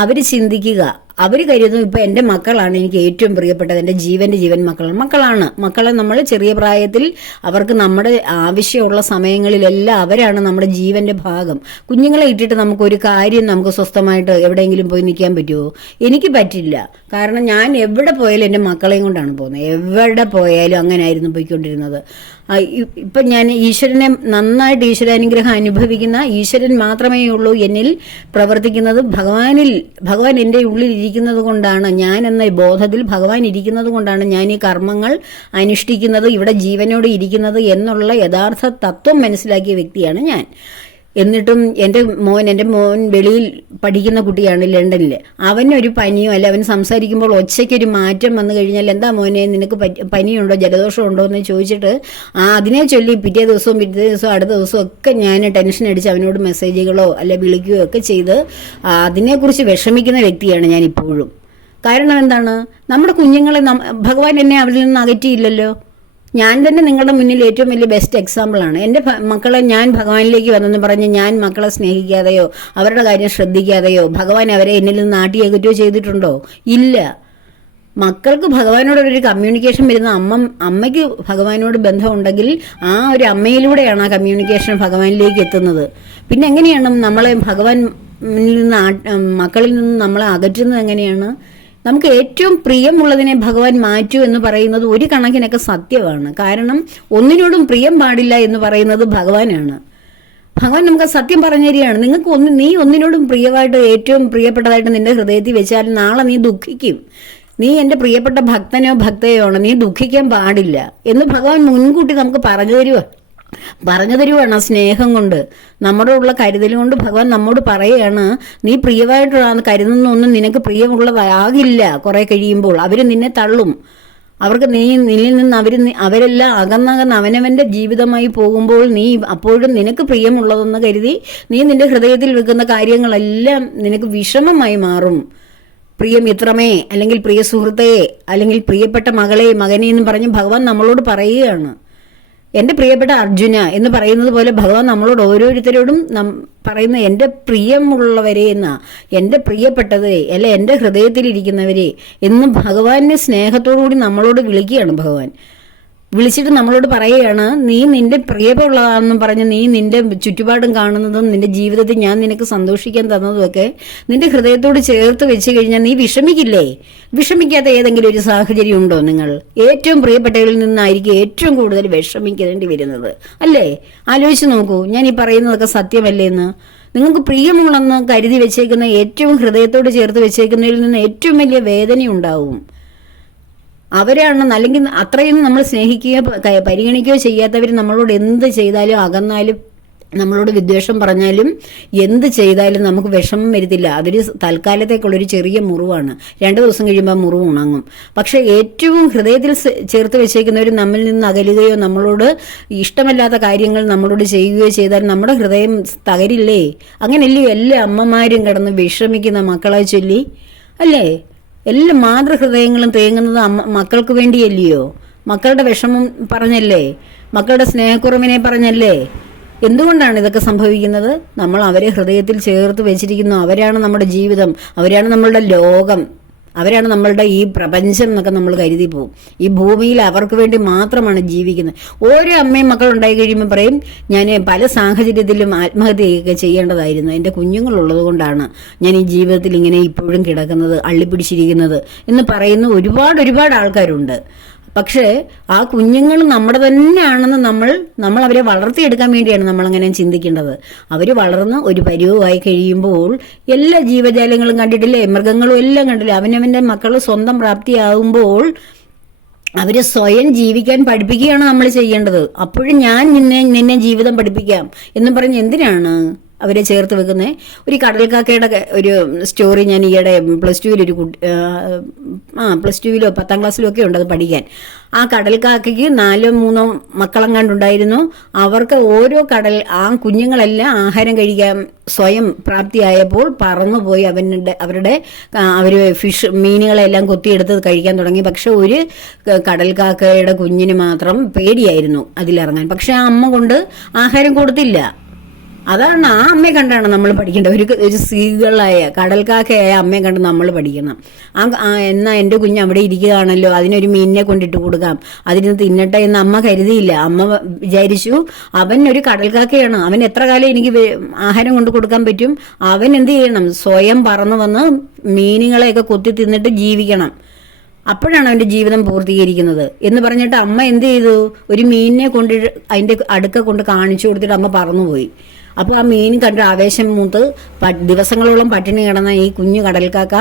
അവർ ചിന്തിക്കുക, അവർ കരുതും ഇപ്പം എൻ്റെ മക്കളാണ് എനിക്ക് ഏറ്റവും പ്രിയപ്പെട്ടത്, എൻ്റെ ജീവൻ്റെ ജീവൻ മക്കളാണ്. മക്കളെ നമ്മൾ ചെറിയ പ്രായത്തിൽ അവർക്ക് നമ്മുടെ ആവശ്യമുള്ള സമയങ്ങളിലെല്ലാം അവരാണ് നമ്മുടെ ജീവൻ്റെ ഭാഗം. കുഞ്ഞുങ്ങളെ ഇട്ടിട്ട് നമുക്കൊരു കാര്യം നമുക്ക് സ്വസ്ഥമായിട്ട് എവിടെയെങ്കിലും പോയി നിൽക്കാൻ പറ്റുമോ? എനിക്ക് പറ്റില്ല. കാരണം ഞാൻ എവിടെ പോയാലും എൻ്റെ മക്കളെയും കൊണ്ടാണ് പോകുന്നത്. എവിടെ പോയാലും അങ്ങനെയായിരുന്നു പോയിക്കൊണ്ടിരുന്നത്. ഇപ്പം ഞാൻ ഈശ്വരനെ നന്നായിട്ട് ഈശ്വരാനുഗ്രഹം അനുഭവിക്കുന്ന ഈശ്വരൻ മാത്രമേ ഉള്ളൂ എന്നിൽ പ്രവർത്തിക്കുന്നത്. ഭഗവാൻ എൻ്റെ ഉള്ളിൽ ഇരിക്കുന്നത് കൊണ്ടാണ്, ഞാൻ എന്ന ബോധത്തിൽ ഭഗവാൻ ഇരിക്കുന്നത് കൊണ്ടാണ് ഞാൻ ഈ കർമ്മങ്ങൾ അനുഷ്ഠിക്കുന്നത്, ഇവിടെ ജീവനോട് ഇരിക്കുന്നത് എന്നുള്ള യഥാർത്ഥ തത്വം മനസ്സിലാക്കിയ വ്യക്തിയാണ് ഞാൻ. എന്നിട്ടും എൻ്റെ മോൻ വെളിയിൽ പഠിക്കുന്ന കുട്ടിയാണ്, ലണ്ടനിൽ. അവനൊരു പനിയോ അല്ല അവൻ സംസാരിക്കുമ്പോൾ ഒച്ചയ്ക്കൊരു മാറ്റം വന്നു കഴിഞ്ഞാൽ, എന്താ മോനെ നിനക്ക് പനിയുണ്ടോ ജലദോഷം ഉണ്ടോ എന്ന് ചോദിച്ചിട്ട് അതിനെ ചൊല്ലി പിറ്റേ ദിവസവും അടുത്ത ദിവസവും ഒക്കെ ഞാൻ ടെൻഷൻ അടിച്ച് അവനോട് മെസ്സേജുകളോ അല്ലെ വിളിക്കുകയോ ഒക്കെ ചെയ്ത് അതിനെക്കുറിച്ച് വിഷമിക്കുന്ന വ്യക്തിയാണ് ഞാൻ ഇപ്പോഴും. കാരണം എന്താണ്, നമ്മുടെ കുഞ്ഞുങ്ങളെ ഭഗവാൻ എന്നെ അവരിൽ നിന്ന് അകറ്റിയില്ലല്ലോ. ഞാൻ തന്നെ നിങ്ങളുടെ മുന്നിൽ ഏറ്റവും വലിയ ബെസ്റ്റ് എക്സാമ്പിളാണ്. എൻ്റെ മക്കളെ ഞാൻ ഭഗവാനിലേക്ക് വന്നെന്ന് പറഞ്ഞ് ഞാൻ മക്കളെ സ്നേഹിക്കാതെയോ അവരുടെ കാര്യം ശ്രദ്ധിക്കാതെയോ ഭഗവാൻ അവരെ എന്നിൽ നിന്ന് നാട്ടിയകറ്റുകയോ ചെയ്തിട്ടുണ്ടോ? ഇല്ല. മക്കൾക്ക് ഭഗവാനോടൊരു കമ്മ്യൂണിക്കേഷൻ വരുന്ന അമ്മയ്ക്ക് ഭഗവാനോട് ബന്ധമുണ്ടെങ്കിൽ ആ ഒരു അമ്മയിലൂടെയാണ് ആ കമ്മ്യൂണിക്കേഷൻ ഭഗവാനിലേക്ക് എത്തുന്നത്. പിന്നെ എങ്ങനെയാണ് നമ്മളെ ഭഗവാനിൽ നിന്ന് മക്കളിൽ നിന്ന് നമ്മളെ അകറ്റുന്നത്? എങ്ങനെയാണ്? നമുക്ക് ഏറ്റവും പ്രിയമുള്ളതിനെ ഭഗവാൻ മാറ്റൂ എന്ന് പറയുന്നത് ഒരു കണക്കിനൊക്കെ സത്യമാണ്. കാരണം ഒന്നിനോടും പ്രിയം പാടില്ല എന്ന് പറയുന്നത് ഭഗവാനാണ്. ഭഗവാൻ നമുക്ക് സത്യം പറഞ്ഞു തരികയാണ്. നീ ഒന്നിനോടും പ്രിയമായിട്ട് ഏറ്റവും പ്രിയപ്പെട്ടതായിട്ട് നിന്റെ ഹൃദയത്തിൽ വെച്ചാൽ നാളെ നീ ദുഃഖിക്കും. നീ എൻ്റെ പ്രിയപ്പെട്ട ഭക്തനോ ഭക്തയോ ആണ്, നീ ദുഃഖിക്കാൻ പാടില്ല എന്ന് ഭഗവാൻ മുൻകൂട്ടി നമുക്ക് പറഞ്ഞു തരുവാണ്. സ്നേഹം കൊണ്ട്, നമ്മുടെ ഉള്ള കരുതൽ കൊണ്ട് ഭഗവാൻ നമ്മോട് പറയുകയാണ്, നീ പ്രിയമായിട്ടാണ് കരുതുന്ന ഒന്നും നിനക്ക് പ്രിയമുള്ളതാകില്ല. കുറെ കഴിയുമ്പോൾ അവർ നിന്നെ തള്ളും. അവർക്ക് നിന്നിൽ നിന്ന് അവരെല്ലാം അകന്നകന്ന് അവനവന്റെ ജീവിതമായി പോകുമ്പോൾ നീ അപ്പോഴും നിനക്ക് പ്രിയമുള്ളതെന്ന് കരുതി നീ നിന്റെ ഹൃദയത്തിൽ വെക്കുന്ന കാര്യങ്ങളെല്ലാം നിനക്ക് വിഷമമായി മാറും. പ്രിയമിത്രമേ, അല്ലെങ്കിൽ പ്രിയ സുഹൃത്തേ, അല്ലെങ്കിൽ പ്രിയപ്പെട്ട മകളെ മകനെ എന്ന് പറഞ്ഞ് ഭഗവാൻ നമ്മളോട് പറയുകയാണ്. എൻ്റെ പ്രിയപ്പെട്ട അർജുന എന്ന് പറയുന്നത് പോലെ ഭഗവാൻ നമ്മളോട് ഓരോരുത്തരോടും പറയുന്ന എൻ്റെ പ്രിയമുള്ളവരെ എൻ്റെ പ്രിയപ്പെട്ടവരെ അല്ല എൻ്റെ ഹൃദയത്തിലിരിക്കുന്നവരെ എന്ന് ഭഗവാനെ സ്നേഹത്തോടുകൂടി നമ്മളോട് വിളിക്കുകയാണ്. ഭഗവാൻ വിളിച്ചിട്ട് നമ്മളോട് പറയുകയാണ്, നീ നിന്റെ പ്രിയമുള്ളതാണെന്നും പറഞ്ഞ് നീ നിന്റെ ചുറ്റുപാടും കാണുന്നതും നിന്റെ ജീവിതത്തിൽ ഞാൻ നിനക്ക് സന്തോഷിക്കാൻ തന്നതുമൊക്കെ നിന്റെ ഹൃദയത്തോട് ചേർത്ത് വെച്ച് കഴിഞ്ഞാൽ നീ വിഷമിക്കില്ലേ? വിഷമിക്കാത്ത ഏതെങ്കിലും ഒരു സാഹചര്യം ഉണ്ടോ? നിങ്ങൾ ഏറ്റവും പ്രിയപ്പെട്ടവരിൽ നിന്നായിരിക്കും ഏറ്റവും കൂടുതൽ വിഷമിക്കേണ്ടി വരുന്നത്, അല്ലേ? ആലോചിച്ച് നോക്കൂ, ഞാൻ ഈ പറയുന്നതൊക്കെ സത്യമല്ലേ എന്ന്. നിങ്ങൾക്ക് പ്രിയമുള്ളെന്ന് കരുതി വെച്ചേക്കുന്ന ഏറ്റവും ഹൃദയത്തോട് ചേർത്ത് വെച്ചേക്കുന്നതിൽ നിന്ന് ഏറ്റവും വലിയ വേദനയുണ്ടാവും. അവരാണ്, അല്ലെങ്കിൽ അത്രയും നമ്മൾ സ്നേഹിക്കുകയോ പരിഗണിക്കുകയോ ചെയ്യാത്തവർ നമ്മളോട് എന്ത് ചെയ്താലും അകന്നാലും നമ്മളോട് വിദ്വേഷം പറഞ്ഞാലും എന്ത് ചെയ്താലും നമുക്ക് വിഷമം വരുത്തില്ല. അതൊരു തൽക്കാലത്തേക്കുള്ളൊരു ചെറിയ മുറിവാണ്. 2 ദിവസം കഴിയുമ്പോൾ മുറിവ് ഉണങ്ങും. പക്ഷെ ഏറ്റവും ഹൃദയത്തിൽ ചേർത്ത് വെച്ചേക്കുന്നവർ നമ്മിൽ നിന്ന് അകലുകയോ നമ്മളോട് ഇഷ്ടമല്ലാത്ത കാര്യങ്ങൾ നമ്മളോട് ചെയ്യുകയോ ചെയ്താൽ നമ്മുടെ ഹൃദയം തകരില്ലേ? അങ്ങനെയല്ലേ എല്ലാ അമ്മമാരും കിടന്ന് വിഷമിക്കുന്ന മക്കളെ ചൊല്ലി, അല്ലേ? എല്ലാ മാതൃഹൃദയങ്ങളും തേങ്ങുന്നത് മക്കൾക്ക് വേണ്ടിയല്ലയോ? മക്കളുടെ വിഷമം പറഞ്ഞല്ലേ? മക്കളുടെ സ്നേഹക്കുറവിനെ പറഞ്ഞല്ലേ? എന്തുകൊണ്ടാണ് ഇതൊക്കെ സംഭവിക്കുന്നത്? നമ്മൾ അവരെ ഹൃദയത്തിൽ ചേർത്ത് വെച്ചിരിക്കുന്നു. അവരാണ് നമ്മുടെ ജീവിതം, അവരാണ് നമ്മളുടെ ലോകം, അവരാണ് നമ്മളുടെ ഈ പ്രപഞ്ചം എന്നൊക്കെ നമ്മൾ കരുതി പോകും. ഈ ഭൂമിയിൽ അവർക്ക് വേണ്ടി മാത്രമാണ് ജീവിക്കുന്നത്. ഓരോ അമ്മയും മക്കളുണ്ടായി കഴിയുമ്പോൾ പറയും, ഞാൻ പല സാഹചര്യത്തിലും ആത്മഹത്യയൊക്കെ ചെയ്യേണ്ടതായിരുന്നു, എൻ്റെ കുഞ്ഞുങ്ങളുള്ളത് കൊണ്ടാണ് ഞാൻ ഈ ജീവിതത്തിൽ ഇങ്ങനെ ഇപ്പോഴും കിടക്കുന്നത്, അള്ളിപ്പിടിച്ചിരിക്കുന്നത് എന്ന് പറയുന്ന ഒരുപാട് ആൾക്കാരുണ്ട്. പക്ഷേ ആ കുഞ്ഞുങ്ങൾ നമ്മുടെ തന്നെയാണെന്ന് നമ്മൾ അവരെ വളർത്തിയെടുക്കാൻ വേണ്ടിയാണ് നമ്മളങ്ങനെ ചിന്തിക്കേണ്ടത്. അവർ വളർന്ന് ഒരു പരുവമായി കഴിയുമ്പോൾ എല്ലാ ജീവജാലങ്ങളും കണ്ടിട്ടില്ലേ, മൃഗങ്ങളും എല്ലാം കണ്ടില്ലേ, അവനവൻ്റെ മക്കൾ സ്വന്തം പ്രാപ്തിയാകുമ്പോൾ അവരെ സ്വയം ജീവിക്കാൻ പഠിപ്പിക്കുകയാണ് നമ്മൾ ചെയ്യേണ്ടത്. അപ്പോഴും ഞാൻ നിന്നെ ജീവിതം പഠിപ്പിക്കാം എന്ന് പറഞ്ഞ് എന്തിനാണ് അവരെ ചേർത്ത് വെക്കുന്നത്? ഒരു കടൽക്കാക്കയുടെ ഒരു സ്റ്റോറി ഞാൻ ഈയിടെ പ്ലസ് ടുവിലോ 10ാം ക്ലാസ്സിലോ ഒക്കെ ഉണ്ട് അത് പഠിക്കാൻ. ആ കടൽക്കാക്കയ്ക്ക് 4-3 മക്കളെങ്ങാണ്ടുണ്ടായിരുന്നു. അവർക്ക് ആ കുഞ്ഞുങ്ങളെല്ലാം ആഹാരം കഴിക്കാൻ സ്വയം പ്രാപ്തിയായപ്പോൾ പറന്നുപോയി അവർ മീനുകളെല്ലാം കൊത്തിയെടുത്ത് കഴിക്കാൻ തുടങ്ങി. പക്ഷെ ഒരു കടൽക്കാക്കയുടെ കുഞ്ഞിന് മാത്രം പേടിയായിരുന്നു അതിലിറങ്ങാൻ. പക്ഷെ ആ അമ്മ കൊണ്ട് ആഹാരം കൊടുത്തില്ല. അതാണ് ആ അമ്മയെ കണ്ടാണ് നമ്മൾ പഠിക്കേണ്ടത്. ഒരു സീകളായ കടൽക്കാക്കയായ അമ്മയെ കണ്ട് നമ്മൾ പഠിക്കണം. എന്നാ എൻ്റെ കുഞ്ഞ് അവിടെ ഇരിക്കുകയാണല്ലോ, അതിനൊരു മീനിനെ കൊണ്ടിട്ട് കൊടുക്കാം, അതിന് തിന്നട്ടെ എന്ന് അമ്മ കരുതിയില്ല. അമ്മ വിചാരിച്ചു അവൻ ഒരു കടൽക്കാക്കയാണ്, അവൻ എത്ര കാലം എനിക്ക് ആഹാരം കൊണ്ട് കൊടുക്കാൻ പറ്റും, അവൻ എന്ത് ചെയ്യണം, സ്വയം പറന്നു വന്ന് മീനുകളെയൊക്കെ കൊത്തി തിന്നിട്ട് ജീവിക്കണം, അപ്പോഴാണ് അവൻ്റെ ജീവിതം പൂർത്തീകരിക്കുന്നത് എന്ന് പറഞ്ഞിട്ട് അമ്മ എന്ത് ചെയ്തു, ഒരു മീനിനെ കൊണ്ട് അതിൻ്റെ അടുക്ക കൊണ്ട് കാണിച്ചു കൊടുത്തിട്ട് അമ്മ പറന്നുപോയി. അപ്പോൾ ആ മീൻ കണ്ട് ആവേശം മൂത്ത് ദിവസങ്ങളോളം പട്ടിണി കിടന്ന ഈ കുഞ്ഞു കടൽക്കാക്ക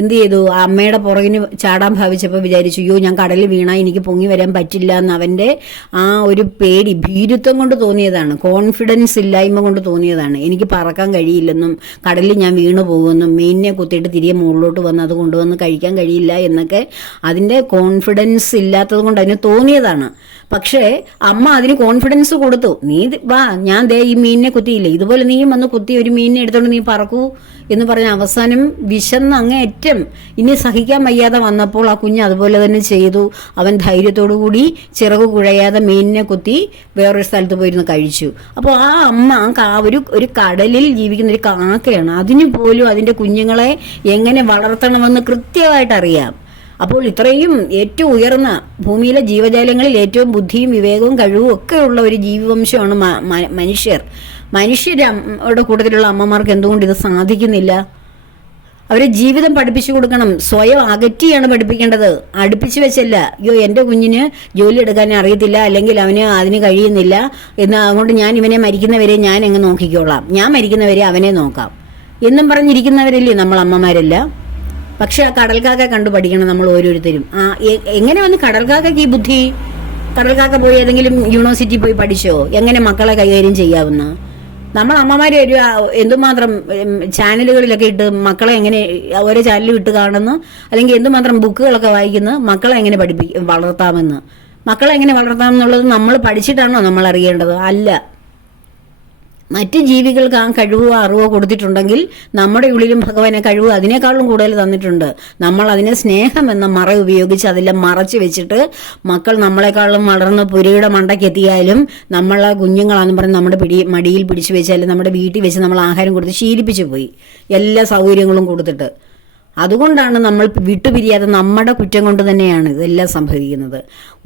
എന്ത് ചെയ്തു, ആ അമ്മയുടെ പുറകിന് ചാടാൻ ഭാവിച്ചപ്പോൾ വിചാരിച്ചു, അയ്യോ ഞാൻ കടലിൽ വീണാൽ എനിക്ക് പൊങ്ങി വരാൻ പറ്റില്ല എന്ന് അവൻ്റെ ആ ഒരു പേടി, ഭീരുത്വം കൊണ്ട് തോന്നിയതാണ്, കോൺഫിഡൻസ് ഇല്ലായ്മ കൊണ്ട് തോന്നിയതാണ്. എനിക്ക് പറക്കാൻ കഴിയില്ലെന്നും കടലിൽ ഞാൻ വീണു പോകുമെന്നും മീനിനെ കുത്തിയിട്ട് തിരികെ മുകളിലോട്ട് വന്ന് അത് കൊണ്ടുവന്ന് കഴിക്കാൻ കഴിയില്ല എന്നൊക്കെ അതിൻ്റെ കോൺഫിഡൻസ് ഇല്ലാത്തത് കൊണ്ട് അതിന് തോന്നിയതാണ്. പക്ഷേ അമ്മ അതിന് കോൺഫിഡൻസ് കൊടുത്തു, നീ വാ, ഞാൻ ദേ ഈ മീനിനെ കുത്തിയില്ലേ, ഇതുപോലെ നീയും വന്ന് കുത്തി ഒരു മീനിനെ എടുത്തോണ്ട് നീ പറക്കൂ എന്ന് പറഞ്ഞ അവസാനം വിശന്ന് അങ്ങേയറ്റം ഇനി സഹിക്കാൻ വയ്യാതെ വന്നപ്പോൾ ആ കുഞ്ഞ് അതുപോലെ തന്നെ ചെയ്തു. അവൻ ധൈര്യത്തോടു കൂടി ചിറകു കുഴയാതെ മീനിനെ കുത്തി വേറൊരു സ്ഥലത്ത് പോയിരുന്ന് കഴിച്ചു. അപ്പോൾ ആ അമ്മ ഒരു കടലിൽ ജീവിക്കുന്ന ഒരു കാക്കയാണ്, അതിന് പോലും അതിൻ്റെ കുഞ്ഞുങ്ങളെ എങ്ങനെ വളർത്തണമെന്ന് കൃത്യമായിട്ട് അറിയാം. അപ്പോൾ ഇത്രയും ഏറ്റവും ഉയർന്ന ഭൂമിയിലെ ജീവജാലങ്ങളിൽ ഏറ്റവും ബുദ്ധിയും വിവേകവും കഴിവും ഒക്കെ ഉള്ള ഒരു ജീവിവംശമാണ് മനുഷ്യരുടെ കൂട്ടത്തിലുള്ള അമ്മമാർക്ക് എന്തുകൊണ്ട് ഇത് സാധിക്കുന്നില്ല? അവരെ ജീവിതം പഠിപ്പിച്ചു കൊടുക്കണം. സ്വയം അകറ്റിയാണ് പഠിപ്പിക്കേണ്ടത്, അടുപ്പിച്ചു വെച്ചല്ല. അയ്യോ എൻ്റെ കുഞ്ഞിന് ജോലി എടുക്കാൻ അറിയത്തില്ല, അല്ലെങ്കിൽ അവന് അതിന് കഴിയുന്നില്ല എന്ന്, അതുകൊണ്ട് ഞാൻ ഇവനെ മരിക്കുന്നവരെ ഞാൻ എങ്ങ് നോക്കിക്കോളാം, ഞാൻ മരിക്കുന്നവരെ അവനെ നോക്കാം എന്നും പറഞ്ഞിരിക്കുന്നവരല്ലേ നമ്മൾ അമ്മമാരല്ല. പക്ഷെ ആ കടൽക്കാക്ക കണ്ടു പഠിക്കണം നമ്മൾ ഓരോരുത്തരും. എങ്ങനെ വന്ന് കടൽക്കാക്കയ്ക്ക് ഈ ബുദ്ധി? കടൽക്കാക്ക പോയി ഏതെങ്കിലും യൂണിവേഴ്സിറ്റി പോയി പഠിച്ചോ എങ്ങനെ മക്കളെ കൈകാര്യം ചെയ്യാവുന്ന? നമ്മൾ അമ്മമാരെ എന്തുമാത്രം ചാനലുകളിലൊക്കെ ഇട്ട് മക്കളെ എങ്ങനെ ഓരോ ചാനലും ഇട്ട് കാണുന്നു, അല്ലെങ്കിൽ എന്തുമാത്രം ബുക്കുകളൊക്കെ വായിക്കുന്നു മക്കളെ എങ്ങനെ വളർത്താമെന്ന്. മക്കളെ എങ്ങനെ വളർത്താമെന്നുള്ളത് നമ്മൾ പഠിച്ചിട്ടാണോ നമ്മൾ അറിയേണ്ടത്? അല്ല. മറ്റ് ജീവികൾക്ക് ആ കഴിവോ അറിവോ കൊടുത്തിട്ടുണ്ടെങ്കിൽ നമ്മുടെ ഉള്ളിലും ഭഗവാൻ ആ കഴിവ് അതിനേക്കാളും കൂടുതൽ തന്നിട്ടുണ്ട്. നമ്മൾ അതിനെ സ്നേഹം എന്ന മറ ഉപയോഗിച്ച് അതെല്ലാം മറച്ചു വെച്ചിട്ട് മക്കൾ നമ്മളെക്കാളും വളർന്ന് പുരയുടെ മണ്ടയ്ക്കെത്തിയാലും നമ്മളെ കുഞ്ഞുങ്ങളാന്ന് പറഞ്ഞ് നമ്മുടെ മടിയിൽ പിടിച്ചു വെച്ചാലും നമ്മുടെ വീട്ടിൽ വെച്ച് നമ്മൾ ആഹാരം കൊടുത്ത് ശീലിപ്പിച്ചു പോയി, എല്ലാ സൗകര്യങ്ങളും കൊടുത്തിട്ട്. അതുകൊണ്ടാണ് നമ്മൾ വിട്ടുപിരിയാതെ നമ്മുടെ കുറ്റം കൊണ്ട് തന്നെയാണ് ഇതെല്ലാം സംഭവിക്കുന്നത്.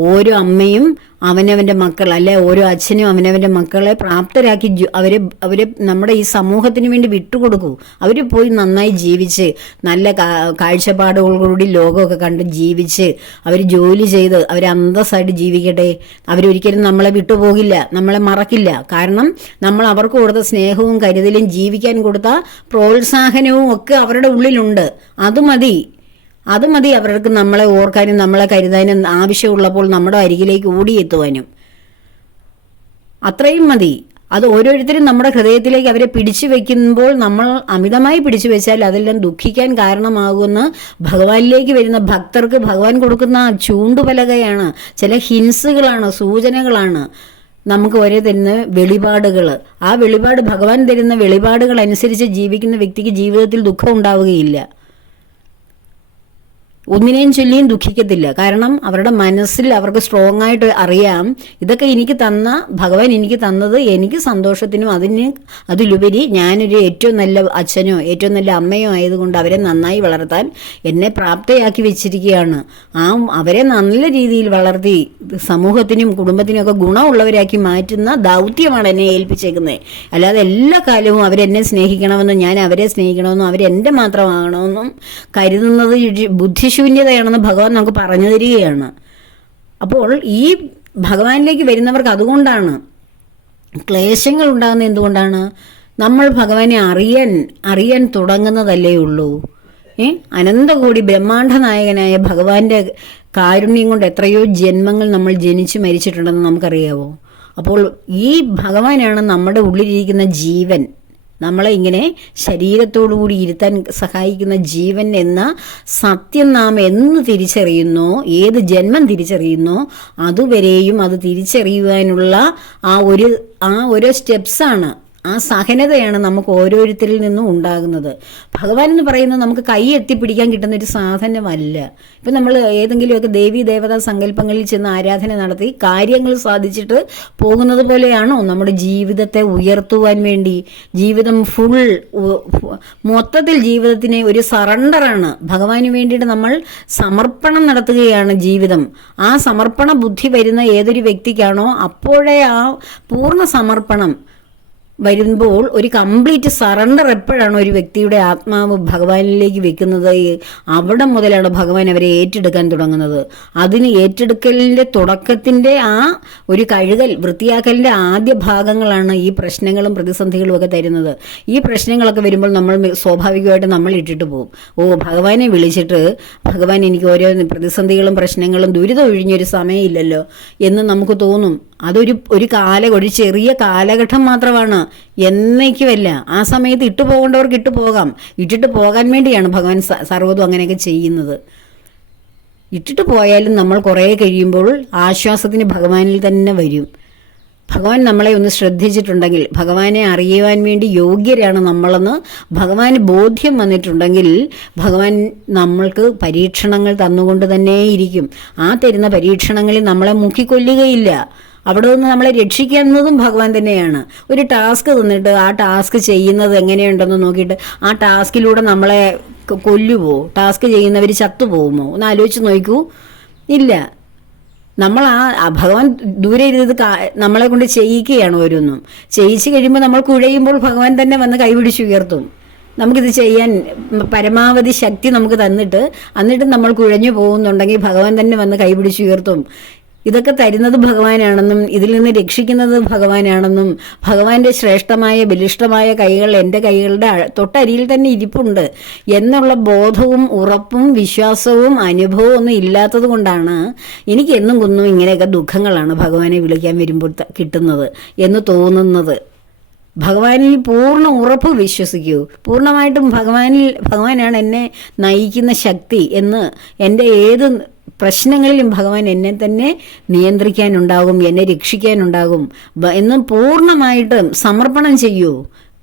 ഓരോ അമ്മയും അവനവൻ്റെ മക്കൾ, അല്ലെ ഓരോ അച്ഛനും അവനവൻ്റെ മക്കളെ പ്രാപ്തരാക്കി അവരെ നമ്മുടെ ഈ സമൂഹത്തിന് വേണ്ടി വിട്ടുകൊടുക്കൂ. അവർ പോയി നന്നായി ജീവിച്ച് നല്ല കാഴ്ചപ്പാടുകളോടുകൂടി ലോകമൊക്കെ കണ്ട് ജീവിച്ച് അവർ ജോലി ചെയ്ത് അവർ അന്തസ്സായിട്ട് ജീവിക്കട്ടെ. അവരൊരിക്കലും നമ്മളെ വിട്ടുപോകില്ല, നമ്മളെ മറക്കില്ല. കാരണം നമ്മൾ അവർക്ക് കൊടുത്ത സ്നേഹവും കരുതലും ജീവിക്കാൻ കൊടുത്ത പ്രോത്സാഹനവും ഒക്കെ അവരുടെ ഉള്ളിലുണ്ട്. അത് മതി അവർക്ക് നമ്മളെ ഓർക്കാനും നമ്മളെ കരുതാനും ആവശ്യമുള്ളപ്പോൾ നമ്മുടെ അരികിലേക്ക് ഓടിയെത്തുവാനും. അത്രയും മതി. അത് ഓരോരുത്തരും നമ്മുടെ ഹൃദയത്തിലേക്ക് അവരെ പിടിച്ചു വെക്കുമ്പോൾ നമ്മൾ അമിതമായി പിടിച്ചു വെച്ചാൽ അതെല്ലാം ദുഃഖിക്കാൻ കാരണമാകുന്ന ഭഗവാനിലേക്ക് വരുന്ന ഭക്തർക്ക് ഭഗവാൻ കൊടുക്കുന്ന ചൂണ്ടുപലകയാണ്, ചില ഹിൻസുകളാണ്, സൂചനകളാണ്. നമുക്ക് ഒരേ തരുന്ന വെളിപാടുകൾ, ആ വെളിപാട് ഭഗവാൻ തരുന്ന വെളിപാടുകൾ അനുസരിച്ച് ജീവിക്കുന്ന വ്യക്തിക്ക് ജീവിതത്തിൽ ദുഃഖം ഉണ്ടാവുകയില്ല. ഒന്നിനെയും ചൊല്ലിയും ദുഃഖിക്കത്തില്ല. കാരണം അവരുടെ മനസ്സിൽ അവർക്ക് സ്ട്രോങ് ആയിട്ട് അറിയാം, ഇതൊക്കെ എനിക്ക് ഭഗവാൻ എനിക്ക് തന്നത് എനിക്ക് സന്തോഷത്തിനും അതിലുപരി ഞാനൊരു ഏറ്റവും നല്ല അച്ഛനോ ഏറ്റവും നല്ല അമ്മയോ ആയതുകൊണ്ട് അവരെ നന്നായി വളർത്താൻ എന്നെ പ്രാപ്തയാക്കി വെച്ചിരിക്കുകയാണ്. അവരെ നല്ല രീതിയിൽ വളർത്തി സമൂഹത്തിനും കുടുംബത്തിനും ഒക്കെ ഗുണമുള്ളവരാക്കി മാറ്റുന്ന ദൗത്യമാണ് എന്നെ ഏൽപ്പിച്ചേക്കുന്നത്. അല്ലാതെ എല്ലാ കാലവും അവരെന്നെ സ്നേഹിക്കണമെന്നും ഞാൻ അവരെ സ്നേഹിക്കണമെന്നും അവരെൻ്റെ മാത്രമാകണമെന്നും കരുതുന്നത് ബുദ്ധിശൂന്യതയാണെന്ന് ഭഗവാൻ നമുക്ക് പറഞ്ഞു തരികയാണ്. അപ്പോൾ ഈ ഭഗവാനിലേക്ക് വരുന്നവർക്ക് അതുകൊണ്ടാണ് ക്ലേശങ്ങൾ ഉണ്ടാകുന്നത്. എന്തുകൊണ്ടാണ്? നമ്മൾ ഭഗവാനെ അറിയാൻ തുടങ്ങുന്നതല്ലേ ഉള്ളൂ. അനന്തകോടി ബ്രഹ്മാണ്ഡ നായകനായ ഭഗവാന്റെ കാരുണ്യം കൊണ്ട് എത്രയോ ജന്മങ്ങൾ നമ്മൾ ജനിച്ചു മരിച്ചിട്ടുണ്ടെന്ന് നമുക്കറിയാവോ? അപ്പോൾ ഈ ഭഗവാനാണ് നമ്മുടെ ഉള്ളിലിരിക്കുന്ന ജീവൻ, നമ്മളെ ഇങ്ങനെ ശരീരത്തോടുകൂടി ഇരുത്താൻ സഹായിക്കുന്ന ജീവൻ എന്ന സത്യം നാം എന്ന് തിരിച്ചറിയുന്നോ, ഏത് ജന്മം തിരിച്ചറിയുന്നോ അതുവരെയും അത് തിരിച്ചറിയുവാനുള്ള ആ ഒരു സ്റ്റെപ്സാണ് ആ സഹനതയാണ് നമുക്ക് ഓരോരുത്തരിൽ നിന്നും ഉണ്ടാകുന്നത്. ഭഗവാൻ എന്ന് പറയുന്നത് നമുക്ക് കൈ എത്തിപ്പിടിക്കാൻ കിട്ടുന്ന ഒരു സാധനമല്ല. ഇപ്പം നമ്മൾ ഏതെങ്കിലുമൊക്കെ ദേവീ ദേവതാ സങ്കല്പങ്ങളിൽ ചെന്ന് ആരാധന നടത്തി കാര്യങ്ങൾ സാധിച്ചിട്ട് പോകുന്നത് പോലെയാണോ നമ്മുടെ ജീവിതത്തെ ഉയർത്തുവാൻ വേണ്ടി? ജീവിതം മൊത്തത്തിൽ ജീവിതത്തിനെ ഒരു സറണ്ടറാണ്. ഭഗവാന് വേണ്ടിയിട്ട് നമ്മൾ സമർപ്പണം നടത്തുകയാണ് ജീവിതം. ആ സമർപ്പണ ബുദ്ധി വരുന്ന ഏതൊരു വ്യക്തിക്കാണോ അപ്പോഴേ ആ പൂർണ്ണ സമർപ്പണം വരുമ്പോൾ, ഒരു കംപ്ലീറ്റ് സറണ്ടർ എപ്പോഴാണ് ഒരു വ്യക്തിയുടെ ആത്മാവ് ഭഗവാനിലേക്ക് വെക്കുന്നത്, അവിടെ മുതലാണ് ഭഗവാൻ അവരെ ഏറ്റെടുക്കാൻ തുടങ്ങുന്നത്. അതിന് ഏറ്റെടുക്കലിൻ്റെ തുടക്കത്തിൻ്റെ ആ ഒരു കഴുകൽ, വൃത്തിയാക്കലിൻ്റെ ആദ്യ ഭാഗങ്ങളാണ് ഈ പ്രശ്നങ്ങളും പ്രതിസന്ധികളും ഒക്കെ തരുന്നത്. ഈ പ്രശ്നങ്ങളൊക്കെ വരുമ്പോൾ നമ്മൾ സ്വാഭാവികമായിട്ട് നമ്മൾ ഇട്ടിട്ട് പോകും. ഭഗവാനെ വിളിച്ചിട്ട്, ഭഗവാൻ എനിക്ക് ഓരോ പ്രതിസന്ധികളും പ്രശ്നങ്ങളും ദുരിതം ഒഴിഞ്ഞൊരു സമയമില്ലല്ലോ എന്ന് നമുക്ക് തോന്നും. ഒരു ചെറിയ കാലഘട്ടം മാത്രമാണ്, എന്നേക്കുമല്ല. ആ സമയത്ത് ഇട്ടുപോകേണ്ടവർക്ക് ഇട്ടുപോകാം. ഇട്ടിട്ട് പോകാൻ വേണ്ടിയാണ് ഭഗവാൻ സർവ്വതും അങ്ങനെയൊക്കെ ചെയ്യുന്നത്. ഇട്ടിട്ട് പോയാലും നമ്മൾ കുറേ കഴിയുമ്പോൾ ആശ്വാസത്തിന് ഭഗവാനിൽ തന്നെ വരും. ഭഗവാൻ നമ്മളെ ഒന്ന് ശ്രദ്ധിച്ചിട്ടുണ്ടെങ്കിൽ, ഭഗവാനെ അറിയുവാൻ വേണ്ടി യോഗ്യരാണ് നമ്മളെന്ന് ഭഗവാന് ബോധ്യം വന്നിട്ടുണ്ടെങ്കിൽ, ഭഗവാൻ നമ്മൾക്ക് പരീക്ഷണങ്ങൾ തന്നുകൊണ്ട് തന്നെ ഇരിക്കും. ആ തരുന്ന പരീക്ഷണങ്ങളിൽ നമ്മളെ മുക്കിക്കൊല്ലുകയില്ല. അവിടെ നിന്ന് നമ്മളെ രക്ഷിക്കുന്നതും ഭഗവാൻ തന്നെയാണ്. ഒരു ടാസ്ക് തന്നിട്ട് ആ ടാസ്ക് ചെയ്യുന്നത് എങ്ങനെയുണ്ടെന്ന് നോക്കിയിട്ട് ആ ടാസ്കിലൂടെ നമ്മളെ കൊല്ലുവോ? ടാസ്ക് ചെയ്യുന്നവർ ചത്തുപോകുമോ? ഒന്ന് ആലോചിച്ച് നോക്കൂ. ഇല്ല. നമ്മൾ ഭഗവാൻ ദൂരെ ഇരുന്നത് നമ്മളെ കൊണ്ട് ചെയ്യിക്കുകയാണ്. ഓരോന്നും ചെയ്യിച്ച് കഴിയുമ്പോൾ നമ്മൾ കുഴയുമ്പോൾ ഭഗവാൻ തന്നെ വന്ന് കൈപിടിച്ചുയർത്തും. നമുക്കിത് ചെയ്യാൻ പരമാവധി ശക്തി നമുക്ക് എന്നിട്ട് നമ്മൾ കുഴഞ്ഞു പോകുന്നുണ്ടെങ്കിൽ ഭഗവാൻ തന്നെ വന്ന് കൈപിടിച്ചുയർത്തും. ഇതൊക്കെ തരുന്നത് ഭഗവാനാണെന്നും ഇതിൽ നിന്ന് രക്ഷിക്കുന്നത് ഭഗവാനാണെന്നും, ഭഗവാന്റെ ശ്രേഷ്ഠമായ ബലിഷ്ഠമായ കൈകൾ എൻ്റെ കൈകളുടെ തൊട്ടരിയിൽ തന്നെ ഇരിപ്പുണ്ട് എന്നുള്ള ബോധവും ഉറപ്പും വിശ്വാസവും അനുഭവവും ഒന്നും ഇല്ലാത്തത് കൊണ്ടാണ് എനിക്ക് എന്നും കുന്നും ഇങ്ങനെയൊക്കെ ദുഃഖങ്ങളാണ് ഭഗവാനെ വിളിക്കാൻ വരുമ്പോൾ കിട്ടുന്നത് എന്ന് തോന്നുന്നത്. ഭഗവാനിൽ പൂർണ്ണ ഉറപ്പ് വിശ്വസിക്കൂ. പൂർണ്ണമായിട്ടും ഭഗവാനാണ് എന്നെ നയിക്കുന്ന ശക്തി എന്ന്, എൻ്റെ ഏത് പ്രശ്നങ്ങളിലും ഭഗവാൻ എന്നെ തന്നെ നിയന്ത്രിക്കാനുണ്ടാകും, എന്നെ രക്ഷിക്കാനുണ്ടാകും എന്ന് പൂർണ്ണമായിട്ടും സമർപ്പണം ചെയ്യൂ.